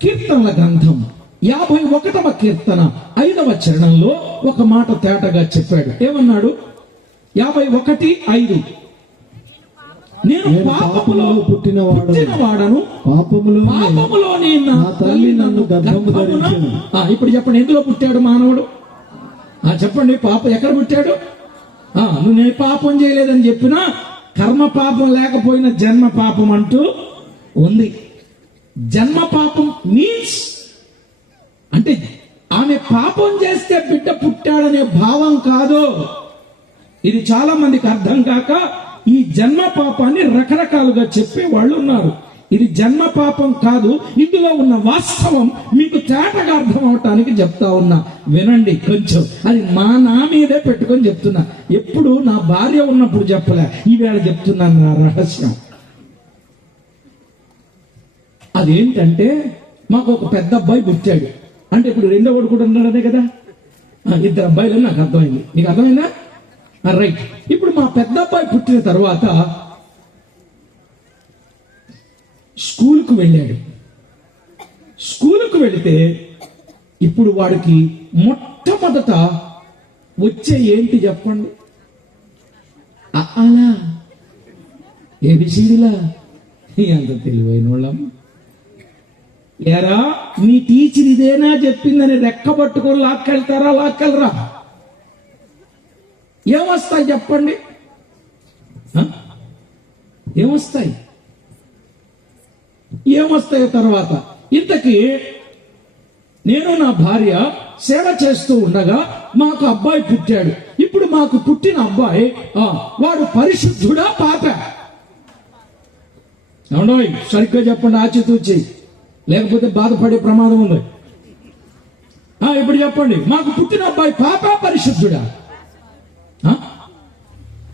కీర్తనల గ్రంథం 51వ కీర్తన 5వ చరణంలో ఒక మాట తేటగా చెప్పాడు. ఏమన్నాడు? 51:5 నేను నేను పాపములో పాపములో పుట్టినవాడను, పాపములో పాపములోని నా తల్లి నన్ను గర్భము గర్భమున ధరించెను. ఇప్పుడు చెప్పండి, ఎందులో పుట్టాడు మానవుడు? చెప్పండి, పాప ఎక్కడ పుట్టాడు? నువ్వు నేను పాపం చేయలేదని చెప్పినా కర్మ పాపం లేకపోయినా జన్మ పాపం అంటూ ఉంది. జన్మ పాపం మీన్స్ అంటే ఆమె పాపం చేస్తే బిడ్డ పుట్టాడనే భావం కాదు. ఇది చాలా మందికి అర్థం కాక ఈ జన్మ పాపాన్ని రకరకాలుగా చెప్పే వాళ్ళు ఉన్నారు. ఇది జన్మ పాపం కాదు, ఇందులో ఉన్న వాస్తవం మీకు తేటగా అర్థం అవటానికి చెప్తా ఉన్నా, వినండి కొంచెం. అది నా మీదే పెట్టుకొని చెప్తున్నా. ఎప్పుడు నా భార్య ఉన్నప్పుడు చెప్పలే, ఈవేళ చెప్తున్నాను నా రహస్యం. అదేంటంటే మాకు ఒక పెద్ద అబ్బాయి పుట్టాడు. అంటే ఇప్పుడు రెండో వాడు కూడా ఉన్నాడనే కదా, ఇద్దరు అబ్బాయిలు నాకు అర్థమైంది. నీకు అర్థమైందా? రైట్. ఇప్పుడు మా పెద్ద అబ్బాయి పుట్టిన తర్వాత స్కూల్కు వెళ్ళాడు. స్కూలుకు వెళితే ఇప్పుడు వాడికి మొట్టమొదట వచ్చే ఏంటి చెప్పండి? అలా ఏబిసిడిలా. అంత తెలివైన వాళ్ళం. ఎరా మీ టీచర్ ఇదేనా చెప్పిందని రెక్కబట్టుకొని లాక్కెళ్తారా? లాక్కెళ్ళరా? ఏమొస్తాయి చెప్పండి? ఏమొస్తాయి? ఏమొస్తాయో తర్వాత. ఇంతకీ నేను నా భార్య సేవ చేస్తూ ఉండగా మాకు అబ్బాయి పుట్టాడు. ఇప్పుడు మాకు పుట్టిన అబ్బాయి వాడు పరిశుద్ధుడా పాప? అవునోయ్, సరిగ్గా చెప్పండి, ఆచితూచి, లేకపోతే బాధపడే ప్రమాదం ఉంది. ఇప్పుడు చెప్పండి, మాకు పుట్టిన అబ్బాయి పాప పరిశుద్ధుడా?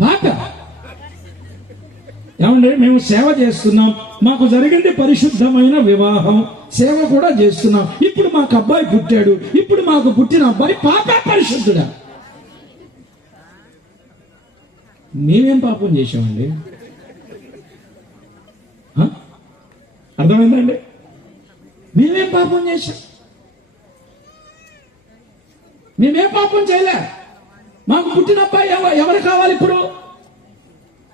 పాప. ఏమండి, మేము సేవ చేస్తున్నాం, మాకు జరిగింది పరిశుద్ధమైన వివాహం, సేవ కూడా చేస్తున్నాం. ఇప్పుడు మాకు అబ్బాయి పుట్టాడు. ఇప్పుడు మాకు పుట్టిన అబ్బాయి పాప పరిశుద్ధుడా? మేమేం పాపం చేశామండి? అర్థమైందండి? మేమేం పాపం చేశాం? మేమేం పాపం చేయలే. మాకు పుట్టిన అబ్బాయి ఎవరు కావాలి ఇప్పుడు?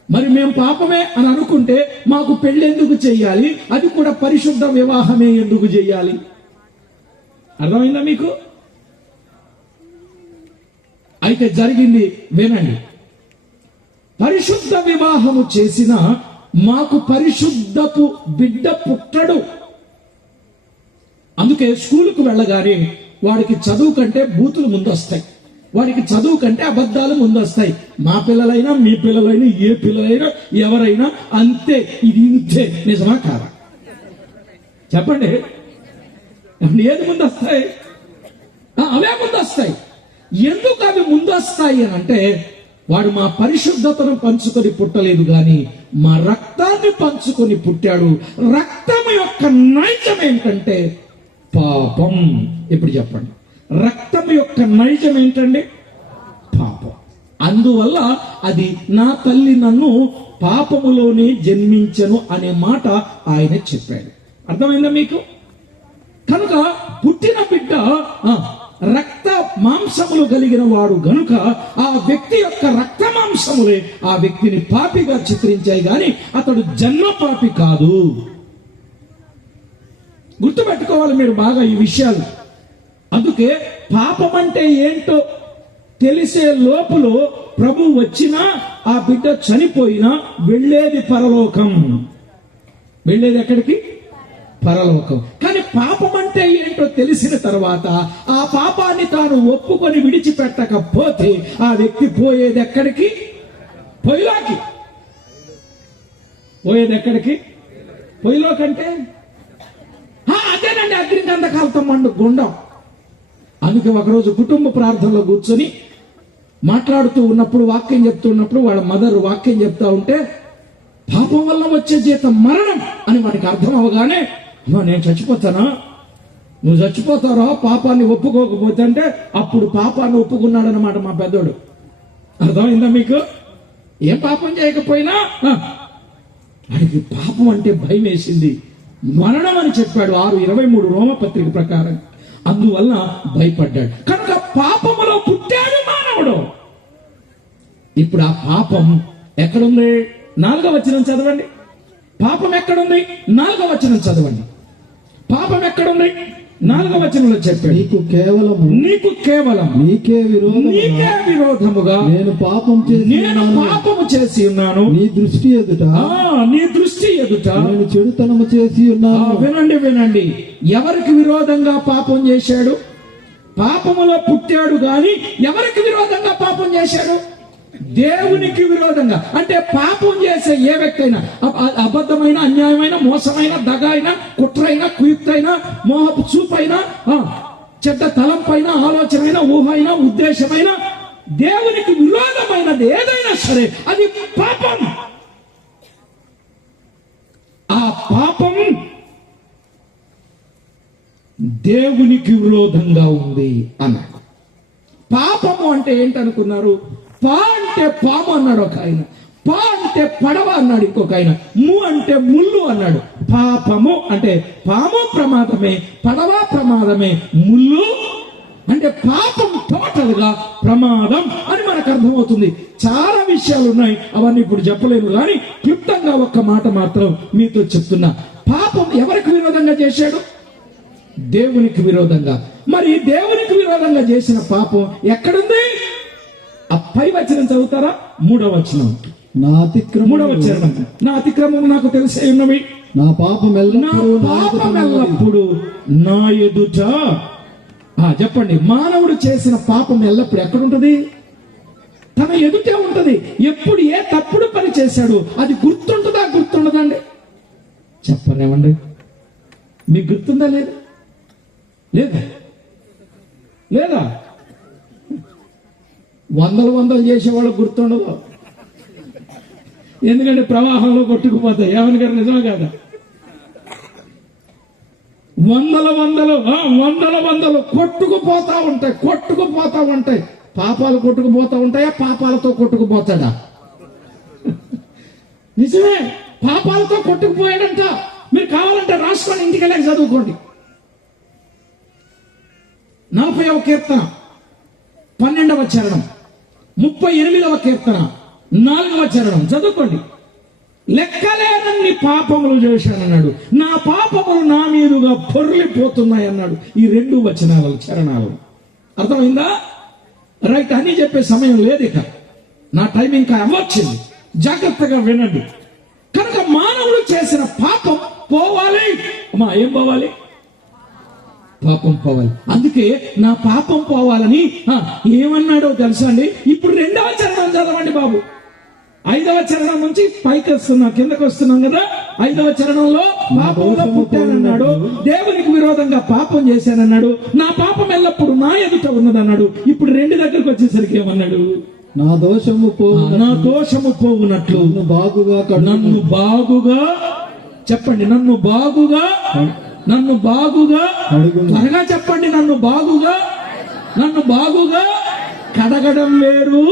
మరి మేము పాపమే అని అనుకుంటే మాకు పెళ్లి ఎందుకు చెయ్యాలి? అది కూడా పరిశుద్ధ వివాహమే ఎందుకు చెయ్యాలి? అర్థమైందా మీకు? అయితే జరిగింది వినండి. పరిశుద్ధ వివాహము చేసిన మాకు పరిశుద్ధపు బిడ్డ పుట్టడు. అందుకే స్కూలుకు వెళ్ళగానే వాడికి చదువు కంటే బూతులు ముందొస్తాయి, వాడికి చదువు కంటే అబద్ధాలు ముందొస్తాయి. మా పిల్లలైనా మీ పిల్లలైనా ఏ పిల్లలైనా ఎవరైనా అంతే. ఇది ఇంతే. నిజమా కాదా? చెప్పండి. ఏది ముందొస్తాయి? అవే ముందొస్తాయి. ఎందుకు అవి ముందొస్తాయి అని అంటే, వాడు మా పరిశుద్ధతను పంచుకొని పుట్టలేదు గాని మా రక్తాన్ని పంచుకొని పుట్టాడు. రక్తం యొక్క నైజం ఏంటంటే పాపం. ఇప్పుడు చెప్పండి, రక్తం యొక్క నైజం ఏంటండి? పాపం. అందువల్ల అది నా తల్లి నన్ను పాపములోనే జన్మించను అనే మాట ఆయన చెప్పాడు. అర్థమైందా మీకు? కనుక పుట్టిన బిడ్డ రక్త మాంసములు కలిగిన వాడు గనుక ఆ వ్యక్తి యొక్క రక్త మాంసములే ఆ వ్యక్తిని పాపిగా చిత్రించాయి గాని అతడు జన్మ పాపి కాదు. గుర్తుపెట్టుకోవాలి మీరు బాగా ఈ విషయాలు. అందుకే పాపం అంటే ఏంటో తెలిసే లోపల ప్రభు వచ్చినా ఆ బిడ్డ చనిపోయినా వెళ్ళేది పరలోకం. వెళ్ళేది ఎక్కడికి? పరలోకం. కానీ పాపం అంటే ఏంటో తెలిసిన తర్వాత ఆ పాపాన్ని తాను ఒప్పుకొని విడిచిపెట్టకపోతే ఆ వ్యక్తి పోయేది ఎక్కడికి? పొయ్యిలోకి. పోయేది ఎక్కడికి? పొయ్యిలోకంటే అదేనండి, అగ్నిగంధకాలతో మండు గుండం. అందుకే ఒకరోజు కుటుంబ ప్రార్థనలో కూర్చొని మాట్లాడుతూ ఉన్నప్పుడు, వాక్యం చెప్తున్నప్పుడు వాళ్ళ మదర్ వాక్యం చెప్తా ఉంటే, పాపం వల్ల వచ్చే జీతం మరణం అని వాడికి అర్థం అవగానే, నేను చచ్చిపోతానా? నువ్వు చచ్చిపోతారో పాపాన్ని ఒప్పుకోకపోతే అంటే అప్పుడు పాపాన్ని ఒప్పుకున్నాడనమాట మా పెద్దోడు. అర్థమైందా మీకు? ఏం పాపం చేయకపోయినా వాడికి పాపం అంటే భయం వేసింది. మరణం అని చెప్పాడు 6:23 రోమపత్రిక ప్రకారం. అందువల్ల భయపడ్డాడు. కనుక పాపములో పుట్టాడు మానవుడు. ఇప్పుడు ఆ పాపం ఎక్కడుంది? 4వ వచనం చదవండి. పాపం ఎక్కడుంది? 4వ వచనం చదవండి. పాపం ఎక్కడుంది? 4వ వచనంలో చెప్పాడు, నీకు కేవలం నీకే విరోధముగా నేను పాపము చేసి ఉన్నాను. నీ దృష్టి ఎదుట నేను చెడుతనము చేసి ఉన్నాను. వినండి. ఎవరికి విరోధంగా పాపం చేశాడు? పాపములో పుట్టాడు గాని ఎవరికి విరోధంగా పాపం చేశాడు? దేవునికి విరోధంగా. అంటే పాపం చేసే ఏ వ్యక్తి అయినా, అబద్ధమైన, అన్యాయమైన, మోసమైన, దగ అయినా, కుట్రైనా, కుయుక్తైనా, మోహపు చూపైనా, చెడ్డ తలంపైన, ఆలోచన, ఊహ అయినా, ఉద్దేశమైన, దేవునికి విరోధమైనది ఏదైనా సరే అది పాపం. ఆ పాపం దేవునికి విరోధంగా ఉంది అన్నాడు. పాపము అంటే ఏంటనుకున్నారు? పా అంటే పాము అన్నాడు ఒక ఆయన, పా అంటే పడవ అన్నాడు ఇంకొక ఆయన, ము అంటే ముళ్ళు అన్నాడు. పాపము అంటే పాము ప్రమాదమే, పడవ ప్రమాదమే, ముళ్ళు అంటే పాపం టోటల్ గా ప్రమాదం అని మనకు అర్థమవుతుంది. చాలా విషయాలు ఉన్నాయి, అవన్నీ ఇప్పుడు చెప్పలేను, కానీ క్లుప్తంగా ఒక్క మాట మాత్రం మీతో చెప్తున్నా. పాపం ఎవరికి విరోధంగా చేశాడు? దేవునికి విరోధంగా. మరి దేవునికి విరోధంగా చేసిన పాపం ఎక్కడుంది? ఆ పై వచనం చదువుతారా? 3వ వచనం. 3వ వచనం, నా అతిక్రమం నాకు తెలిసే ఉన్నవి, నా పాపం ఎల్లప్పుడు నా ఎదుట. చెప్పండి, మానవుడు చేసిన పాపం ఎల్లప్పుడు ఎక్కడుంటది? తన ఎదుటే ఉంటది. ఎప్పుడు ఏ తప్పుడు పని చేశాడు అది గుర్తుంటుందా? గుర్తుండదండి? చెప్పనేమండి, మీకు గుర్తుందా? లేదా? వందలు చేసేవాళ్ళకు గుర్తుండదు, ఎందుకంటే ప్రవాహంలో కొట్టుకుపోతాయి. ఏమని గారు, నిజమే కదా? వందలు కొట్టుకుపోతా ఉంటాయి. పాపాలు కొట్టుకుపోతా ఉంటాయా? పాపాలతో కొట్టుకుపోతాడా? నిజమే, పాపాలతో కొట్టుకుపోయాడంట. మీరు కావాలంటే రాష్ట్రాన్ని ఇంటికెళ్ళి చదువుకోండి. 40వ కీర్తన 12వ చరణం, 38వ కీర్తన 4వ చరణం చదువుకోండి. లెక్కలేనన్ని పాపములు చేశానన్నాడు, నా పాపములు నా మీదుగా పొర్లిపోతున్నాయి అన్నాడు. ఈ 2 చరణాలు అర్థమైందా? రైట్. అని చెప్పే సమయం లేదు, ఇక నా టైం ఇంకా అవ్వచ్చింది. జాగ్రత్తగా వినండి. కనుక మానవుడు చేసిన పాపం పోవాలి. ఏం పోవాలి? పాపం పోవాలి. అందుకే నా పాపం పోవాలని ఏమన్నాడో తెలుసా అండి? ఇప్పుడు 2వ చరణం చదవండి బాబు. 5వ చరణం నుంచి పైకి వస్తున్నాం, కిందకి వస్తున్నాం కదా. 5వ చరణంలో పాపంలో పుట్టానన్నాడు, దేవునికి విరోధంగా పాపం చేశానన్నాడు, నా పాపం ఎల్లప్పుడు నా ఎదుట ఉన్నదన్నాడు. ఇప్పుడు 2 దగ్గరకు వచ్చేసరికి ఏమన్నాడు? నా దోషము పోవునట్లు నన్ను బాగుగా చెప్పండి, నన్ను బాగుగా త్వరగా చెప్పండి, నన్ను బాగుగా కడగడం వేరు,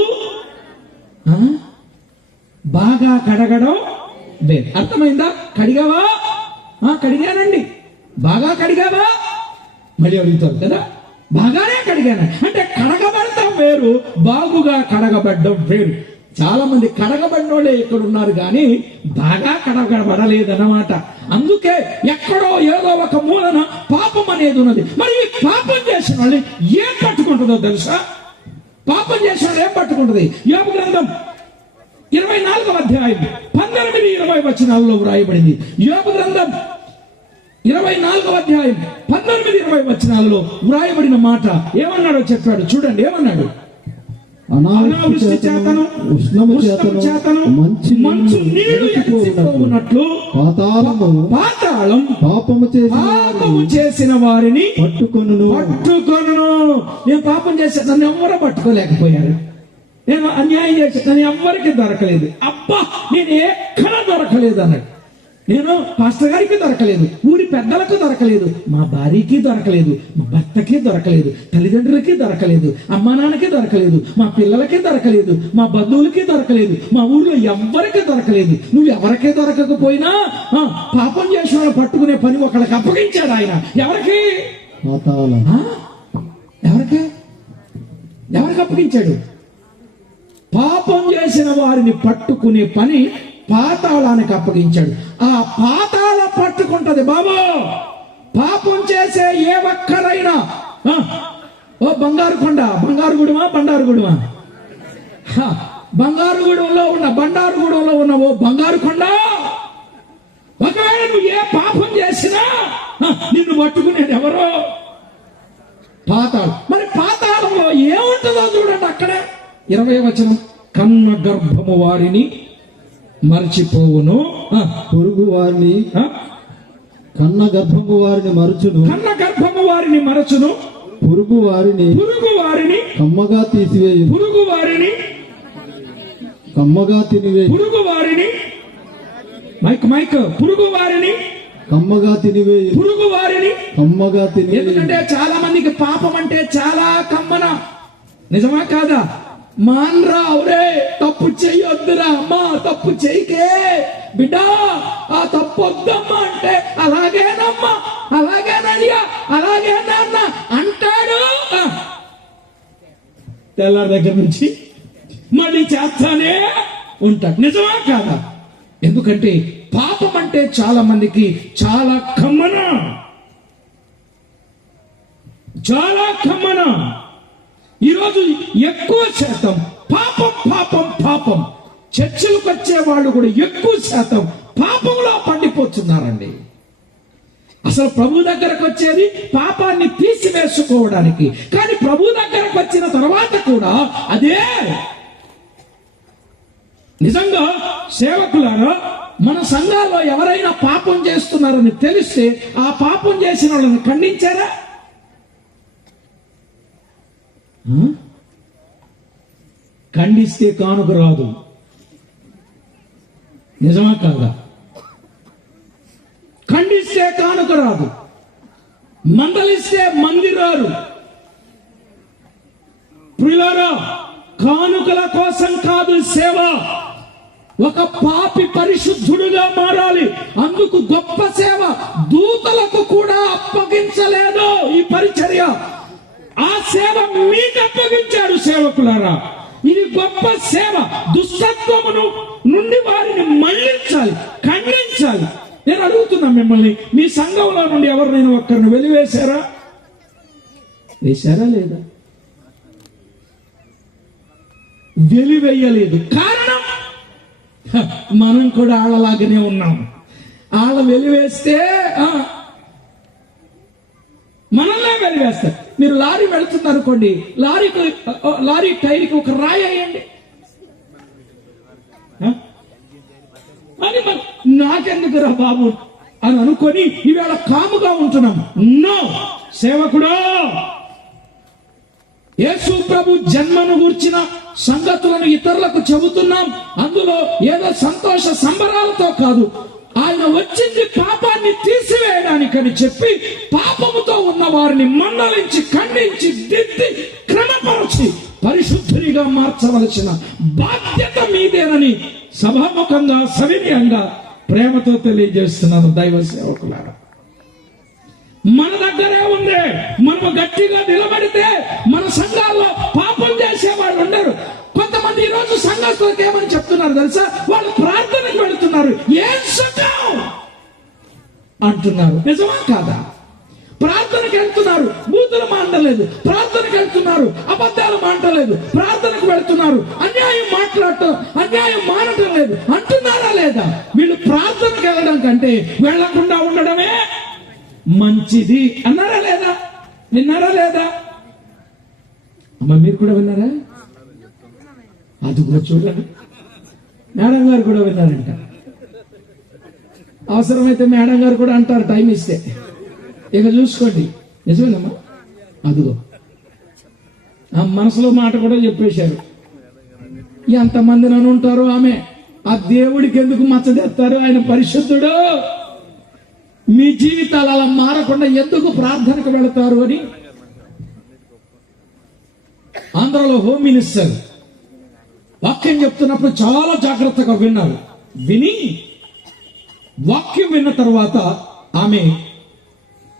బాగా కడగడం వేరు. అర్థమైందా? కడిగావా? కడిగానండి. బాగా కడిగావా? మళ్ళీ అడుగుతారు కదా. బాగానే కడిగాను అంటే కడగబడటం వేరు, బాగుగా కడగబడ్డం వేరు. చాలా మంది కడగబడిన వాళ్ళే ఇక్కడ ఉన్నారు, కానీ బాగా కడగబడలేదన్నమాట. అందుకే ఎక్కడో ఏదో ఒక మూలన పాపం అనేది ఉన్నది. మరి ఈ పాపం చేసిన వాళ్ళు ఏం పట్టుకుంటుందో తెలుసా? పాపం చేసిన వాళ్ళు ఏం పట్టుకుంటుంది? యోబు గ్రంథం 24వ అధ్యాయం 19-20 వచనాల్లో వ్రాయబడింది. యోబు గ్రంథం 24వ అధ్యాయం 19-20 వచనాల్లో వ్రాయబడిన మాట ఏమన్నాడో చెప్పాడు. చూడండి, ఏమన్నాడు? అనావృష్టి చేతను ఉష్ణము చేతను మంచు నీళ్లు ఎత్తిపోవునట్లు పాతాళం పాపము చేసిన వారిని పట్టుకొనును. నేను పాపం చేసే నన్ను ఎవరో పట్టుకోలేకపోయారు, నేను అన్యాయం చేసే నన్ను ఎవరికి దొరకలేదు, అబ్బా నేను ఎక్కడ దొరకలేదు అన్నాడు. నేను పాస్టర్ గారికి దొరకలేదు, ఊరి పెద్దలకు దొరకలేదు, మా భార్యకి దొరకలేదు, మా భర్తకి దొరకలేదు, తల్లిదండ్రులకి దొరకలేదు, అమ్మా నాన్నకి దొరకలేదు, మా పిల్లలకి దొరకలేదు, మా బంధువులకి దొరకలేదు, మా ఊర్లో ఎవరికి దొరకలేదు. నువ్వు ఎవరికే దొరకకపోయినా పాపం చేసిన పట్టుకునే పని ఒకళ్ళకి అప్పగించాడు ఆయన. ఎవరికి ఎవరికి అప్పగించాడు? పాపం చేసిన వారిని పట్టుకునే పని పాతాళానికి అప్పగించాడు. ఆ పాతాళ పట్టుకుంటది. బాబు, పాపం చేసే ఏ ఒక్కరైనా ఓ బంగారు కొండ, బంగారు గుడిమా, బండారు గుడిమా, బంగారుగూడెంలో ఉన్న బండారుగూడెంలో ఉన్న ఓ బంగారు కొండ, ఒకవేళ నువ్వు ఏ పాపం చేసినా నిన్ను పట్టుకునేది ఎవరో? పాతాళం. మరి పాతాళంలో ఏముంటుందో చూడండి. అక్కడే 20వ వచనం, కన్న గర్భము వారిని మరచిపోవును, పొరుగు వారిని కన్న గర్భము వారిని మరచును, కన్న గర్భము వారిని మరచును, పురుగు వారిని కమ్మగా తీసివేయు, పురుగు వారిని కమ్మగా తినివేయు, పురుగు వారిని పురుగు వారిని కమ్మగా తినివేయు, పురుగు వారిని కమ్మగా తినివేయు. ఎందుకంటే చాలా మందికి పాపం అంటే చాలా కమ్మన. నిజమా కాదా? మాన్రా, ఒరే తప్పు చెయ్యొద్దురా అమ్మా, తప్పు చెయ్యకే బిడ్డా, ఆ తప్పు వద్దమ్మా అంటే అలాగేనమ్మా, అలాగేనయ్యా, అలాగే నాన్న అంటాడు. తెల్లారి దగ్గర నుంచి మళ్ళీ చేస్తానే ఉంటాడు. నిజమా కాదా? ఎందుకంటే పాపం అంటే చాలా మందికి చాలా కమ్మన, చాలా కమ్మన. ఈరోజు ఎక్కువ శాతం పాపం పాపం పాపం. చర్చలకు వచ్చే వాళ్ళు కూడా ఎక్కువ శాతం పాపంలో పండిపోతున్నారండి. అసలు ప్రభు దగ్గరకు వచ్చేది పాపాన్ని తీసివేసుకోవడానికి, కానీ ప్రభు దగ్గరకు వచ్చిన తర్వాత కూడా అదే. నిజంగా సేవకులారా, మన సంఘాల్లో ఎవరైనా పాపం చేస్తున్నారని తెలిస్తే ఆ పాపం చేసిన వాళ్ళని ఖండించారా? ఖండిస్తే కానుక రాదు. నిజమా కాదా? ఖండిస్తే కానుక రాదు, మందలిస్తే మంది రారు. ప్రియులారా, కానుకల కోసం కాదు సేవ. ఒక పాపి పరిశుద్ధుడుగా మారాలి. అందుకు గొప్ప సేవ. దూతలకు కూడా అప్పగించలేదు ఈ పరిచర్య. ఆ సేవ మీకు అప్పగించాడు సేవకులారా. ఇది గొప్ప సేవ. దుష్టత్వమును నుండి వారిని మళ్లించాలి, ఖండించాలి. నేను అడుగుతున్నా మిమ్మల్ని, మీ సంఘంలో నుండి ఎవరినైనా ఒక్కరిని వెలివేశారా? వేశారా లేదా? వెలివేయలేదు. కారణం మనం కూడా ఆళ్ళలాగానే ఉన్నాం. ఆళ్ళ వెలివేస్తే మనల్నే వెలివేస్తారు. మీరు లారీ వెళుతున్నారు అనుకోండి, లారీ టైర్కి ఒక రాయి వేయండి, అది నాకెందుకు రా బాబు అని అనుకొని ఈవేళ కాముగా ఉంటున్నాం. నో, సేవకుడా, యేసు ప్రభు జన్మను గూర్చిన సంగతులను ఇతరులకు చెబుతున్నాం. అందులో ఏదో సంతోష సంబరాలతో కాదు, ఆయన వచ్చింది పాపాన్ని తీసివేయడానికని చెప్పి పాపముతో ఉన్న వారిని మందలించి, ఖండించి, దిద్ది, క్రమపరచి పరిశుద్ధునిగా మార్చవలసిన బాధ్యత మీదేనని సభాముఖంగా సవినయంగా ప్రేమతో తెలియజేస్తున్నాను. దైవ సేవకులారా, మన దగ్గరే ఉంది. మనము గట్టిగా నిలబడితే మన సంఘాల్లో పాపం చేసే వాళ్ళు ఉండరు. కొంతమంది ఈ రోజు సంఘాలకు ఏమని చెప్తున్నారు తెలుసా? వాళ్ళు ప్రార్థనకు వెళుతున్నారు, ఏం సంఘం అంటున్నారు. నిజమా కాదా? ప్రార్థనకు వెళ్తున్నారు, బూతులు మాండలేదు. ప్రార్థనకు వెళ్తున్నారు, అబద్ధాలు మాంటలేదు. ప్రార్థనకు వెళ్తున్నారు, అన్యాయం మాట్లాడటం, అన్యాయం మానటం లేదు అంటున్నారా లేదా? వీళ్ళు ప్రార్థనకు వెళ్ళడం కంటే వెళ్లకుండా ఉండడమే మంచిది అన్నారా లేదా? విన్నారా లేదా? అమ్మ, మీరు కూడా విన్నారా? అది కూడా చూడండి, మేడం గారు కూడా విన్నారంట. అవసరమైతే మేడం గారు కూడా అంటారు టైం ఇస్తే. ఇక చూసుకోండి, నిజమేనమ్మా. అదిగో ఆ మనసులో మాట కూడా చెప్పేశారు. ఎంతమంది నన్ను ఉంటారు ఆమె, ఆ దేవుడికి ఎందుకు మచ్చదెత్తారు? ఆయన పరిశుద్ధుడు. మీ జీవితాలు అలా మారకుండా ఎందుకు ప్రార్థనకు వెళతారు అని ఆంధ్రలో హోమ్ మినిస్టర్ వాక్యం చెప్తున్నప్పుడు చాలా జాగ్రత్తగా విన్నారు. విని వాక్యం విన్న తర్వాత ఆమె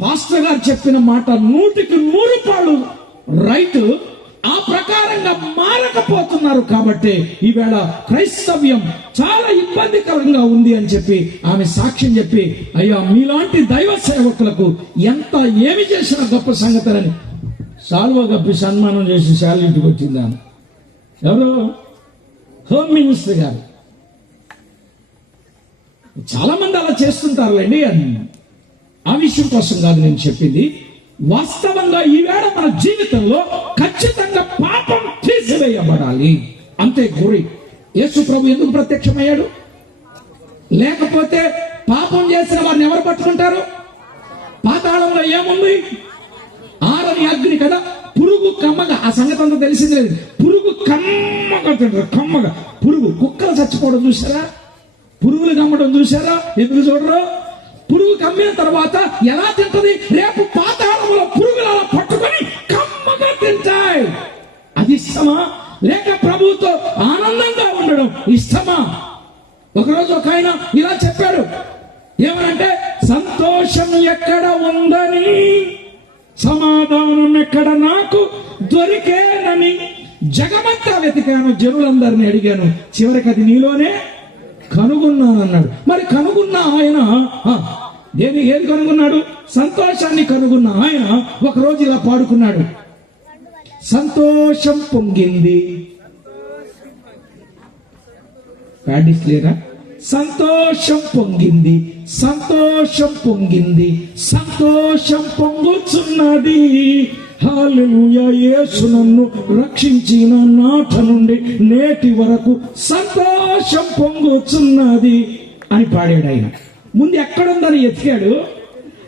పాస్టర్ గారు చెప్పిన మాట 100కి 100 పాళ్ళు రైట్. ఆ ప్రకారంగా మారకపోతున్నారు కాబట్టి ఈవేళ క్రైస్తవ్యం చాలా ఇబ్బందికరంగా ఉంది అని చెప్పి ఆమె సాక్ష్యం చెప్పి, అయ్యా మీలాంటి దైవ సేవకులకు ఎంత ఏమి చేసిన గొప్ప సంగతులని సాల్వా కప్పి సన్మానం చేసి శాలిటీకి వచ్చింది ఆమె. ఎవరు? హోమ్ మినిస్టర్ గారు. చాలా మంది అలా చేస్తుంటారులేండి. ఆ విషయం కోసం కాదు నేను చెప్పింది. వాస్తవంగా ఈవేళ మన జీవితంలో ఖచ్చితంగా పాపం తీసివేయబడాలి, అంతే గురి. యేసు ప్రభు ఎందుకు ప్రత్యక్షమయ్యాడు? లేకపోతే పాపం చేసిన వారిని ఎవరు పట్టుకుంటారు? పాతాళంలో ఏముంది? ఆరని అగ్ని కదా. పురుగు కమ్మగా, ఆ సంగతి అంతా తెలిసింది లేదు. పురుగు కమ్మగా తింటారు, కమ్మగా. పురుగు, కుక్కలు చచ్చిపోవడం చూసారా? పురుగులు కమ్మడం చూసారా? ఎందుకు చూడరు? పురుగు కమ్మిన తర్వాత ఎలా తింటది? రేపు పాతాళంలో పురుగులు అలా పట్టుకొని కమ్మగా తింటాయి. అది ఇష్టమా? లేక ప్రభువుతో ఆనందంగా ఉండడం ఇష్టమా? ఒకరోజు ఒక ఆయన ఇలా చెప్పాడు, ఏమనంటే, సంతోషం ఎక్కడ ఉందని, సమాధానం ఎక్కడ నాకు దొరికేనని జగమంతా వెతికాను, జనులందరినీ అడిగాను, చివరికి అది నీలోనే కనుగొన్నానన్నాడు. మరి కనుగొన్న ఆయన ఏది కనుగొన్నాడు? సంతోషాన్ని కనుగొన్న ఆయన ఒకరోజు ఇలా పాడుకున్నాడు, సంతోషం పొంగింది. పాడిస్లేరా? సంతోషం పొంగింది, సంతోషం పొంగింది, సంతోషం పొంగుచున్నది. హల్లెలూయా, యేసు నన్ను రక్షించిన నాట నుండి నేటి వరకు సంతోషం పొంగుచున్నది అని పాడాడు ఆయన. ముందు ఎక్కడుందని ఎతికాడు,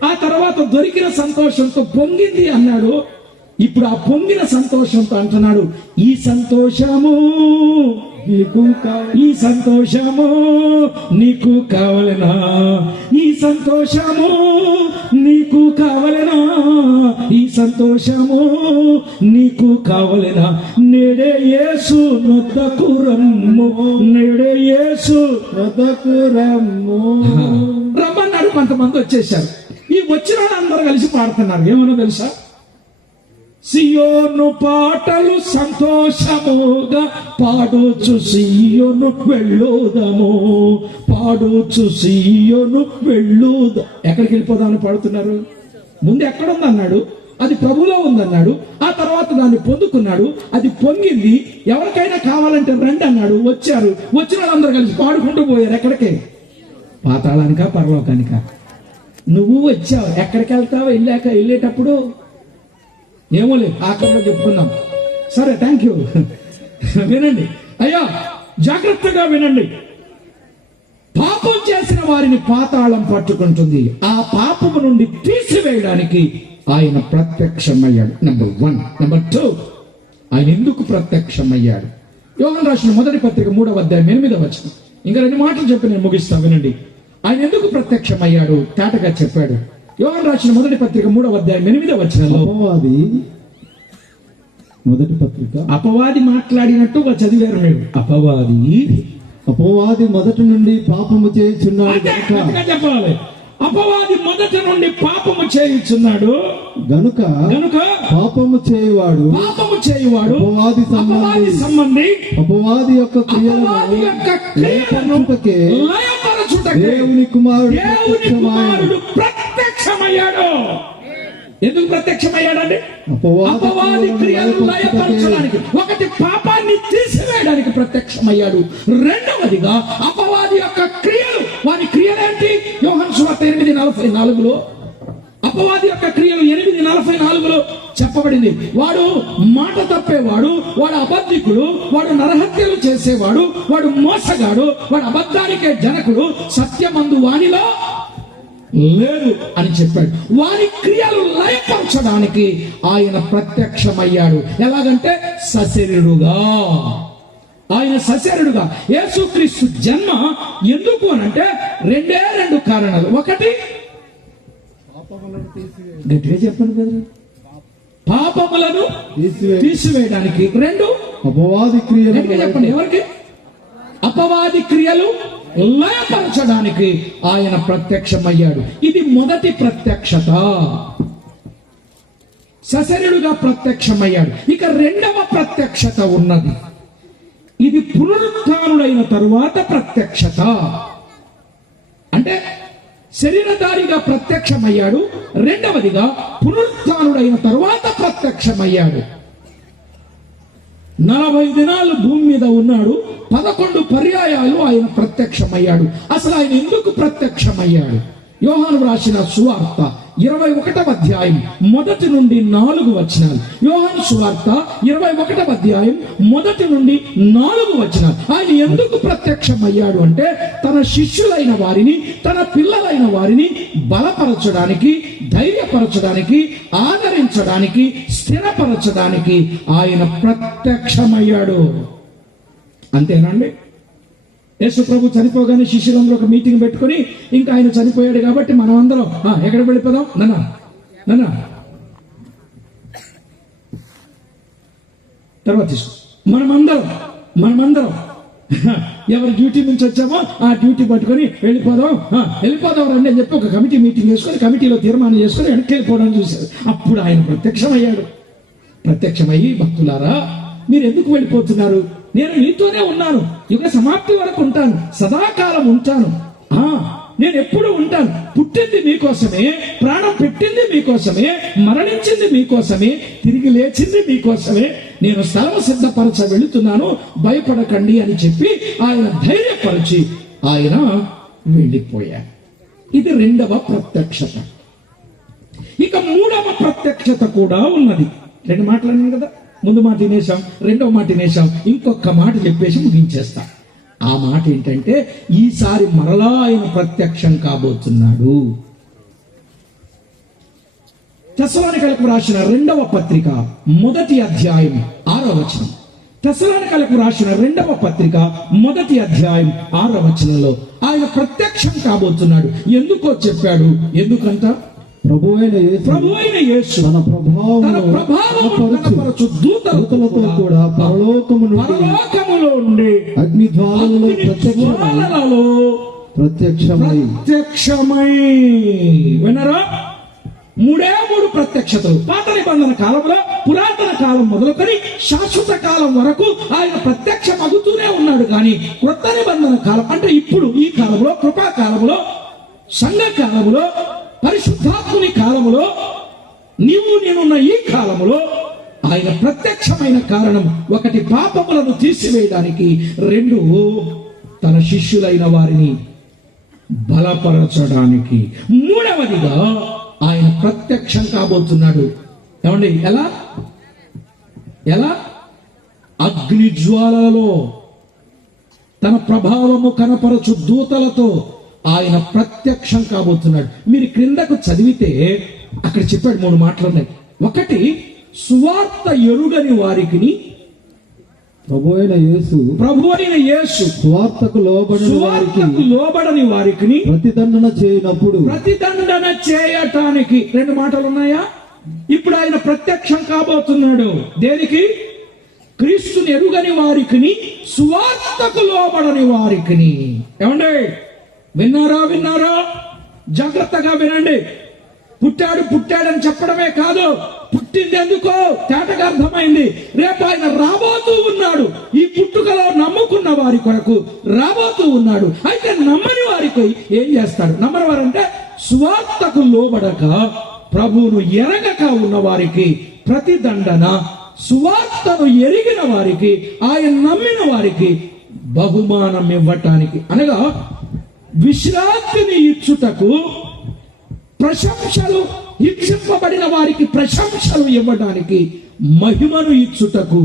ఆ తర్వాత దొరికిన సంతోషంతో పొంగింది అన్నాడు. ఇప్పుడు ఆ పొంగిన సంతోషంతో అంటున్నాడు, ఈ సంతోషము నీకు ఈ సంతోషము నీకు కావలెనా, ఈ సంతోషము నీకు కావలెనా, ఈ సంతోషము నీకు కావలెనా, నేడే యేసు నొద్దకు రమ్ము, నేడే యేసు నొద్దకు రమ్ము. రమ్మన్నాడు. కొంతమంది వచ్చేసారు. ఈ వచ్చిన వాళ్ళందరూ కలిసి పాడుతున్నారు. ఏమన్నా తెలుసా? సియోను పాటలు సంతోషముగా పాడుచు సియోను వెళ్ళుదము, పాడుచు సియోను వెళ్ళుదా. ఎక్కడికి వెళ్ళిపోదామని పాడుతున్నారు? ముందు ఎక్కడుందన్నాడు? అది ప్రభువులో ఉందన్నాడు. ఆ తర్వాత దాన్ని పొందుకున్నాడు, అది పొంగింది. ఎవరికైనా కావాలంటే రండి అన్నాడు. వచ్చారు. వచ్చిన వాళ్ళందరూ కలిసి పాడుకుంటూ పోయారు. ఎక్కడికి? పాతాళానికా పరలోకానికా? నువ్వు వచ్చావు, ఎక్కడికి వెళ్తావు? వెళ్ళేటప్పుడు ఏమో లేదు, ఆఖరిలో చెప్పుకుందాం. సరే, థ్యాంక్ యూ. వినండి అయ్యా, జాగ్రత్తగా వినండి. పాపం చేసిన వారిని పాతాళం పట్టుకుంటుంది. ఆ పాపము నుండి తీసివేయడానికి ఆయన ప్రత్యక్షమయ్యాడు. నెంబర్ 1. నెంబర్ 2, ఆయన ఎందుకు ప్రత్యక్షమయ్యాడు? యోహాను రాసిన మొదటి పత్రిక 3వ అధ్యాయం 8వ వచనం. ఇంకా 2 మాటలు చెప్పి నేను ముగిస్తాను, వినండి. ఆయన ఎందుకు ప్రత్యక్షమయ్యాడు తాటగా చెప్పాడు. యోహాను రాసిన మొదటి పత్రిక 3వ అధ్యాయం 8వ వచనంలో, అపవాది మొదటి పత్రిక, అపవాది మాట్లాడినట్టు చదివారు మీరు. అపవాది మొదటి నుండి పాపము చేయుచున్నాడు గనుక, చెప్పాలి. అపవాది మొదటి నుండి పాపము చేయుచున్నాడు గనుక పాపము చేయువాడు అపవాది సంబంధి అపవాది యొక్క క్రియలను లయపరచుటకే దేవుని కుమారుడు ప్రత్యక్షమయ్యాడు. ఎందుకు ప్రత్యక్షమయ్యాడండి? అపవాది క్రియలను లయపరచడానికి. ఒకటి, పాపాన్ని తీసివేయడానికి ప్రత్యక్షమయ్యాడు. రెండవదిగా అపవాది యొక్క క్రియలు, వారి క్రియలేంటి? యోహాను సువార్త 8:44లో అపవాది యొక్క క్రియలు 8:44లో చెప్పబడింది. వాడు మాట తప్పేవాడు, వాడు అబద్ధికుడు, వాడు నరహత్యలు చేసేవాడు, వాడు మోసగాడు, వాడు అబద్ధానికే జనకుడు, సత్యమందు వానిలో లేదు అని చెప్పాడు. వారి క్రియలు లయపరచడానికి ఆయన ప్రత్యక్షమయ్యాడు. ఎలాగంటే సశరీరుడుగా. ఆయన సశరీరుడుగా. యేసుక్రీస్తు జన్మ ఎందుకు అనంటే 2 కారణాలు. ఒకటి, గట్టిగా చెప్పండి కదా, పాపములను తీసివేయడానికి. 2, అపవాది క్రియలు. గట్టిగా చెప్పండి. ఎవరికి? అపవాది క్రియలు లయపరచడానికి ఆయన ప్రత్యక్షమయ్యాడు. ఇది మొదటి ప్రత్యక్షత. సశరీరుడుగా ప్రత్యక్షమయ్యాడు. ఇక రెండవ ప్రత్యక్షత ఉన్నది. ఇది పునరుత్థానుడైన తరువాత ప్రత్యక్షత. అంటే శరీరధారిగా ప్రత్యక్షమయ్యాడు, రెండవదిగా పునరుత్థానుడైన తరువాత ప్రత్యక్షమయ్యాడు. 40 దినాలు భూమి మీద ఉన్నాడు, 11 పర్యాయాలు ఆయన ప్రత్యక్షమయ్యాడు. అసలు ఆయన ఎందుకు ప్రత్యక్షమయ్యాడు? యోహాను రాసిన సువార్త 21వ అధ్యాయం 1 నుండి 4 వచనాలు. యోహాను సువార్త 21వ అధ్యాయం 1 నుండి 4 వచనాలు. ఆయన ఎందుకు ప్రత్యక్షమయ్యాడు అంటే తన శిష్యులైన వారిని, తన పిల్లలైన వారిని బలపరచడానికి, ధైర్యపరచడానికి, ఆదరించడానికి, స్థిరపరచడానికి ఆయన ప్రత్యక్షమయ్యాడు. అంతేనండి. యేసు ప్రభు చనిపోగానే శిష్యులందరూ ఒక మీటింగ్ పెట్టుకుని, ఇంకా ఆయన చనిపోయాడు కాబట్టి మనం అందరం ఎక్కడ వెళ్ళిపోదాం నాన్న తర్వాత మనమందరం ఎవరి డ్యూటీ నుంచి వచ్చామో ఆ డ్యూటీ పట్టుకొని వెళ్ళిపోదాం రండి అని చెప్పి ఒక కమిటీ మీటింగ్ చేసుకొని, కమిటీలో తీర్మానం చేసుకొని వెనక్కి వెళ్ళిపోవడానికి చూశారు. అప్పుడు ఆయన ప్రత్యక్షమయ్యాడు. ప్రత్యక్షమయ్యి, భక్తులారా మీరు ఎందుకు వెళ్ళిపోతున్నారు? నేను మీతోనే ఉన్నాను, యుగ సమాప్తి వరకు ఉంటాను, సదాకాలం ఉంటాను, నేను ఎప్పుడు ఉంటాను. పుట్టింది మీకోసమే, ప్రాణం పెట్టింది మీకోసమే, మరణించింది మీకోసమే, తిరిగి లేచింది మీకోసమే. నేను స్థలం సిద్ధపరచ వెళుతున్నాను, భయపడకండి అని చెప్పి ఆయన ధైర్యపరిచి ఆయన వెళ్ళిపోయారు. ఇది రెండవ ప్రత్యక్షత. ఇక మూడవ ప్రత్యక్షత కూడా ఉన్నది. 2 మాటలన్నాను కదా, ముందు మాట వినేశాం, రెండవ మాట వినేశాం, ఇంకొక మాట చెప్పేసి ముగించేస్తా. ఆ మాట ఏంటంటే ఈసారి మరలా ఆయన ప్రత్యక్షం కాబోతున్నాడు. తెస్సలోనికలకు రాసిన 2వ పత్రిక 1వ అధ్యాయం 6వ వచనం. తెస్సలోనికలకు రాసిన 2వ పత్రిక 1వ అధ్యాయం 6వ వచనంలో ఆయన ప్రత్యక్షం కాబోతున్నాడు. ఎందుకో చెప్పాడు. ఎందుకంట ప్రభువైన యేసు తన ప్రభావమును దూతలతో కూడా పరలోకములో నుండి అగ్నిజ్వాలలలో ప్రత్యక్షమై వినరా? 3 ప్రత్యక్షతలు. పాత నిబంధన కాలంలో, పురాతన కాలం మొదలుకొని శాశ్వత కాలం వరకు ఆయన ప్రత్యక్షమగుతూనే ఉన్నాడు. కానీ కొత్త నిబంధన కాలం అంటే ఇప్పుడు ఈ కాలంలో, కృపాకాలంలో, సంఘ కాలంలో, పరిశుద్ధాత్ముని కాలములో, నేనున్న ఈ కాలములో ఆయన ప్రత్యక్షమైన కారణం 1 పాపములను తీసివేయడానికి, 2 తన శిష్యులైన వారిని బలపరచడానికి, 3వదిగా ఆయన ప్రత్యక్షం కాబోతున్నాడు. ఏమండి? ఎలా? అగ్నిజ్వాలలో తన ప్రభావము కనపరచు దూతలతో ఆయన ప్రత్యక్షం కాబోతున్నాడు. మీరు క్రిందకు చదివితే అక్కడ చెప్పాడు 3 మాటలు ఉన్నాయి. 1 సువార్త ఎరుగని వారికి ప్రభువైన యేసు సువార్తకు లోబడని వారికి ప్రతిదండన చేయటానికి 2 మాటలు ఉన్నాయా? ఇప్పుడు ఆయన ప్రత్యక్షం కాబోతున్నాడు. దేనికి? క్రీస్తుని ఎరుగని వారికి, సువార్తకు లోబడని వారికి. ఏమండి? విన్నారా? జాగ్రత్తగా వినండి. పుట్టాడని చెప్పడమే కాదు, పుట్టింది ఎందుకో తేటగా అర్థమైంది. రేపు ఆయన రాబోతూ ఉన్నాడు. ఈ పుట్టుకలో నమ్ముకున్న వారి కొరకు రాబోతూ ఉన్నాడు. అయితే నమ్మని వారికి ఏం చేస్తాడు? నమ్మని వారంటే సువార్తకు లోబడక, ప్రభువును ఎరగక ఉన్న వారికి ప్రతిదండన, సువార్తను ఎరిగిన వారికి, ఆయన నమ్మిన వారికి బహుమానం ఇవ్వటానికి, అనగా విశ్రాంతిని ఇచ్చుటకు, ప్రశంసలు, హింసింపబడిన వారికి ప్రశంసలు ఇవ్వడానికి, మహిమను ఇచ్చుటకు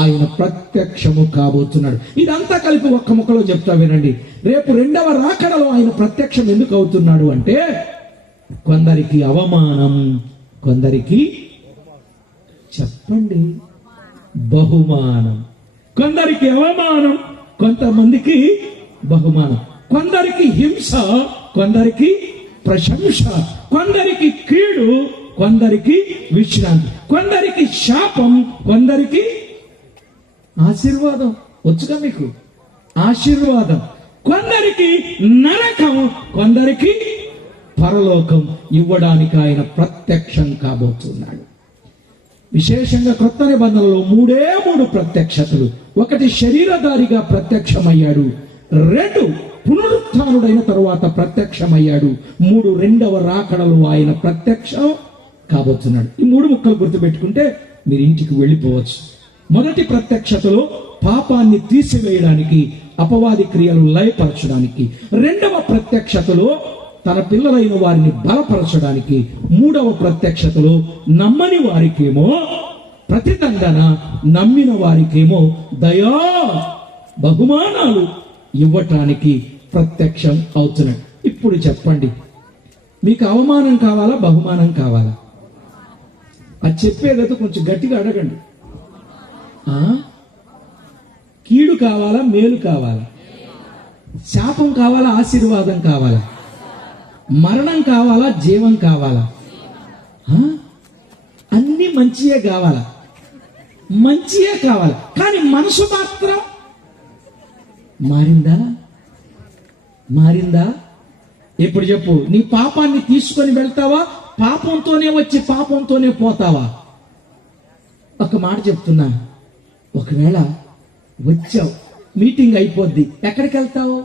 ఆయన ప్రత్యక్షము కాబోతున్నాడు. ఇదంతా కలిపి ఒక్క ముక్కలో చెప్తా వినండి. రేపు 2వ రాకడలో ఆయన ప్రత్యక్షం ఎందుకు అవుతున్నాడు అంటే, కొందరికి అవమానం, కొందరికి చెప్పండి బహుమానం. కొందరికి అవమానం, కొంతమందికి బహుమానం. కొందరికి హింస, కొందరికి ప్రశంస. కొందరికి కీడు, కొందరికి విశ్రాంతి. కొందరికి శాపం, కొందరికి ఆశీర్వాదం. వచ్చుగా మీకు ఆశీర్వాదం. కొందరికి నరకం, కొందరికి పరలోకం ఇవ్వడానికి ఆయన ప్రత్యక్షం కాబోతున్నాడు. విశేషంగా క్రొత్త నిబంధనలో 3 ప్రత్యక్షతలు. 1 శరీరధారిగా ప్రత్యక్షమయ్యాడు, 2 పునరుత్థానుడైన తరువాత ప్రత్యక్షమయ్యాడు, 3 రెండవ రాకడలో ఆయన ప్రత్యక్షం కాబోతున్నాడు. ఈ 3 ముక్కలు గుర్తుపెట్టుకుంటే మీరు ఇంటికి వెళ్ళిపోవచ్చు. మొదటి ప్రత్యక్షతలో పాపాన్ని తీసివేయడానికి, అపవాది క్రియలు లయపరచడానికి. 2వ ప్రత్యక్షతలో తన పిల్లలైన వారిని బలపరచడానికి. 3వ ప్రత్యక్షతలో నమ్మని వారికేమో ప్రతిదండన, నమ్మిన వారికేమో దయా బహుమానాలు ఇవ్వటానికి ప్రత్యక్షం అవుతున్నాడు. ఇప్పుడు చెప్పండి, మీకు అవమానం కావాలా, బహుమానం కావాలా? అది చెప్పేదైతే కొంచెం గట్టిగా అడగండి. కీడు కావాలా, మేలు కావాలా? శాపం కావాలా, ఆశీర్వాదం కావాలా? మరణం కావాలా, జీవం కావాలా? అన్ని మంచియే కావాలా? మంచియే కావాలా. కానీ మనసు మాత్రం మారిందా? ఇప్పుడు చెప్పు, నీ పాపాన్ని తీసుకొని వెళ్తావా, పాపంతోనే వచ్చి పాపంతోనే పోతావా? ఒక మాట చెప్తున్నా, ఒకవేళ వచ్చావు, మీటింగ్ అయిపోద్ది, ఎక్కడికి వెళ్తావు?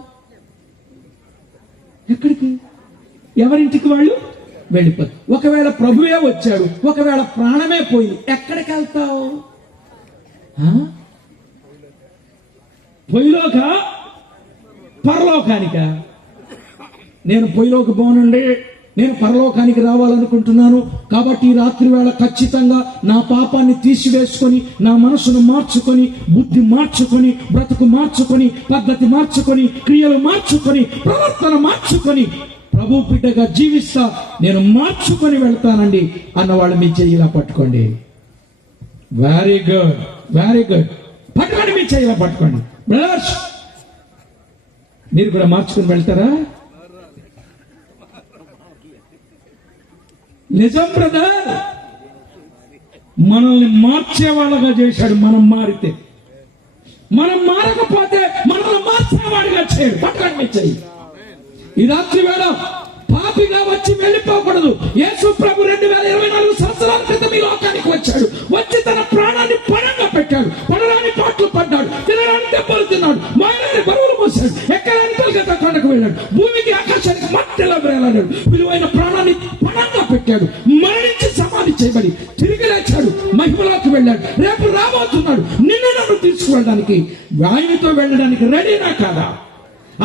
ఎక్కడికి? ఎవరింటికి వాళ్ళు వెళ్ళిపోతారు. ఒకవేళ ప్రభువే వచ్చాడు, ఒకవేళ ప్రాణమే పోయింది, ఎక్కడికి వెళ్తావు? పొయ్యిలోక, పరలోకానిక? నేను పొయ్యిలోకి పోనండి, నేను పరలోకానికి రావాలనుకుంటున్నాను. కాబట్టి ఈ రాత్రి వేళ ఖచ్చితంగా నా పాపాన్ని తీసివేసుకొని, నా మనసును మార్చుకొని, బుద్ధి మార్చుకొని, బ్రతుకు మార్చుకొని, పద్ధతి మార్చుకొని, క్రియలు మార్చుకొని, ప్రవర్తన మార్చుకొని ప్రభు బిడ్డగా జీవిస్తా, నేను మార్చుకొని వెళ్తానండి అన్నవాళ్ళు మీ చెయ్యిలా పట్టుకోండి. Very good, very good. పట్టుకోండి, మీ చెయ్యిలా పట్టుకోండి. బ్రదర్స్, మీరు కూడా మార్చుకొని వెళ్తారా? నిజం బ్రదర్, మనల్ని మార్చే వాళ్ళగా చేశాడు. మనం మారితే, మనం మారకపోతే మనల్ని మార్చేవాడిగా చేయడు. పట్టుకోండి మీ చెయ్యి. ఈ రాత్రి వేళ పాపిగా వచ్చి వెళ్ళిపోకూడదు. యేసు ప్రభు 2024 సంవత్సరాల క్రితం ఈ లోకానికి వచ్చాడు. వచ్చి తన ప్రాణాన్ని పణంగా పెట్టాడు. పడరాని పాటలు పడ్డాడు, తినడానికి దెబ్బలు తిన్నాడు, మోయరాని బరువులు మోసాడు, ఎక్కడానికి తొలగత కొండకు వెళ్ళాడు, భూమికి ఆకాశానికి మట్టిలో వేలాడాడు, విలువైన ప్రాణాన్ని పణంగా పెట్టాడు, మరణించి సమాధి చేయబడి తిరిగి లేచాడు, మహిమలోకి వెళ్ళాడు, రేపు రాబోతున్నాడు. నిన్ను నన్ను తీసుకువెళ్ళడానికి, ఆయనతో వెళ్ళడానికి రెడీనా కాదా?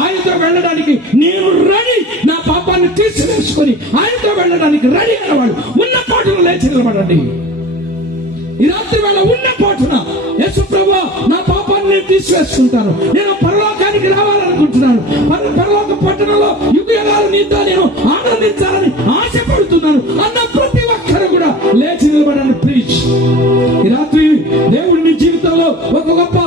ఆయనతో వెళ్ళడానికి నేను రెడీ. నా పాపాన్ని తీసివేసుకొని ఆయనతో వెళ్ళడానికి రెడీ అనేవాడు ఉన్న పాటను లేచి నిలబడండి. ఈ రాత్రి వేళ ఉన్న పాటున, యేసు ప్రభువా, నా పాపాన్ని నేను తీసివేసుకుంటాను, నేను పరలోకానికి రావాలనుకుంటున్నాను, పరలోక పట్టణంలో యుగాలు నీతో నేను ఆనందించాలని ఆశపడుతున్నాను అన్న ప్రతి ఒక్కరు కూడా లేచి నిలబడండి ప్లీజ్. ఈ రాత్రి దేవుడు నీ జీవితంలో ఒక గొప్ప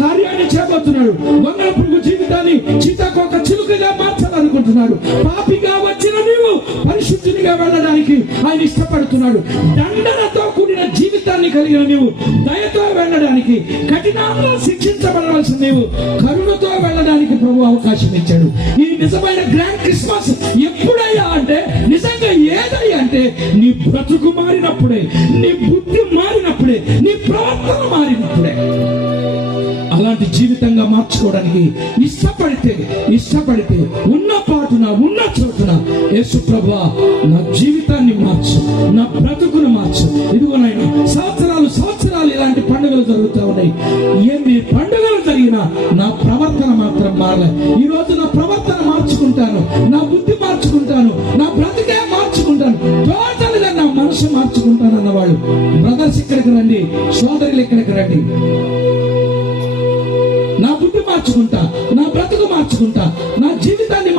కార్యాన్ని చేయబోతున్నాడు. వంగల పురుగు జీవితాన్ని చిత్తకొక చిలుకగా మార్చాలనుకుంటున్నాడు. పాపిగా వచ్చిన నీవు పరిశుద్ధినిగా వెళ్ళడానికి ఆయన ఇష్టపడుతున్నాడు. దండనతో కూడిన జీవితాన్ని కలిగిన నీవు దయతో వెళ్ళడానికి, కఠినంగా శిక్షించబడవలసిన నీవు కరుణతో వెళ్ళడానికి ప్రభు అవకాశం ఇచ్చాడు. ఈ నిజమైన గ్రాండ్ క్రిస్మస్ ఎప్పుడయ్యా అంటే, నిజంగా ఏదయ్యా అంటే, నీ బ్రతుకు మారినప్పుడే, నీ బుద్ధి మారినప్పుడే, నీ ప్రవర్తన మారినప్పుడే. అలాంటి జీవితంగా మార్చుకోవడానికి ఇష్టపడితే ఉన్న పాటున, ఉన్న చోటున, యేసు ప్రభువా, నా జీవితాన్ని మార్చు, నా బ్రతుకును మార్చు. ఇదిగోనైనా సంవత్సరాలు ఇలాంటి పండుగలు జరుగుతూ ఉన్నాయి. ఎన్ని పండుగలు జరిగినా నా ప్రవర్తన మాత్రం మారలే. ఈ రోజు నా ప్రవర్తన మార్చుకుంటాను, నా బుద్ధి మార్చుకుంటాను, నా బ్రతికే మార్చుకుంటాను, టోటల్గా నా మనసు మార్చుకుంటాను అన్నవాళ్ళు బ్రదర్స్ ఇక్కడికి రండి, సోదరులు ఇక్కడికి రండి. నా బుద్ధి మార్చుకుంటా, నా బ్రతుకు మార్చుకుంటా, నా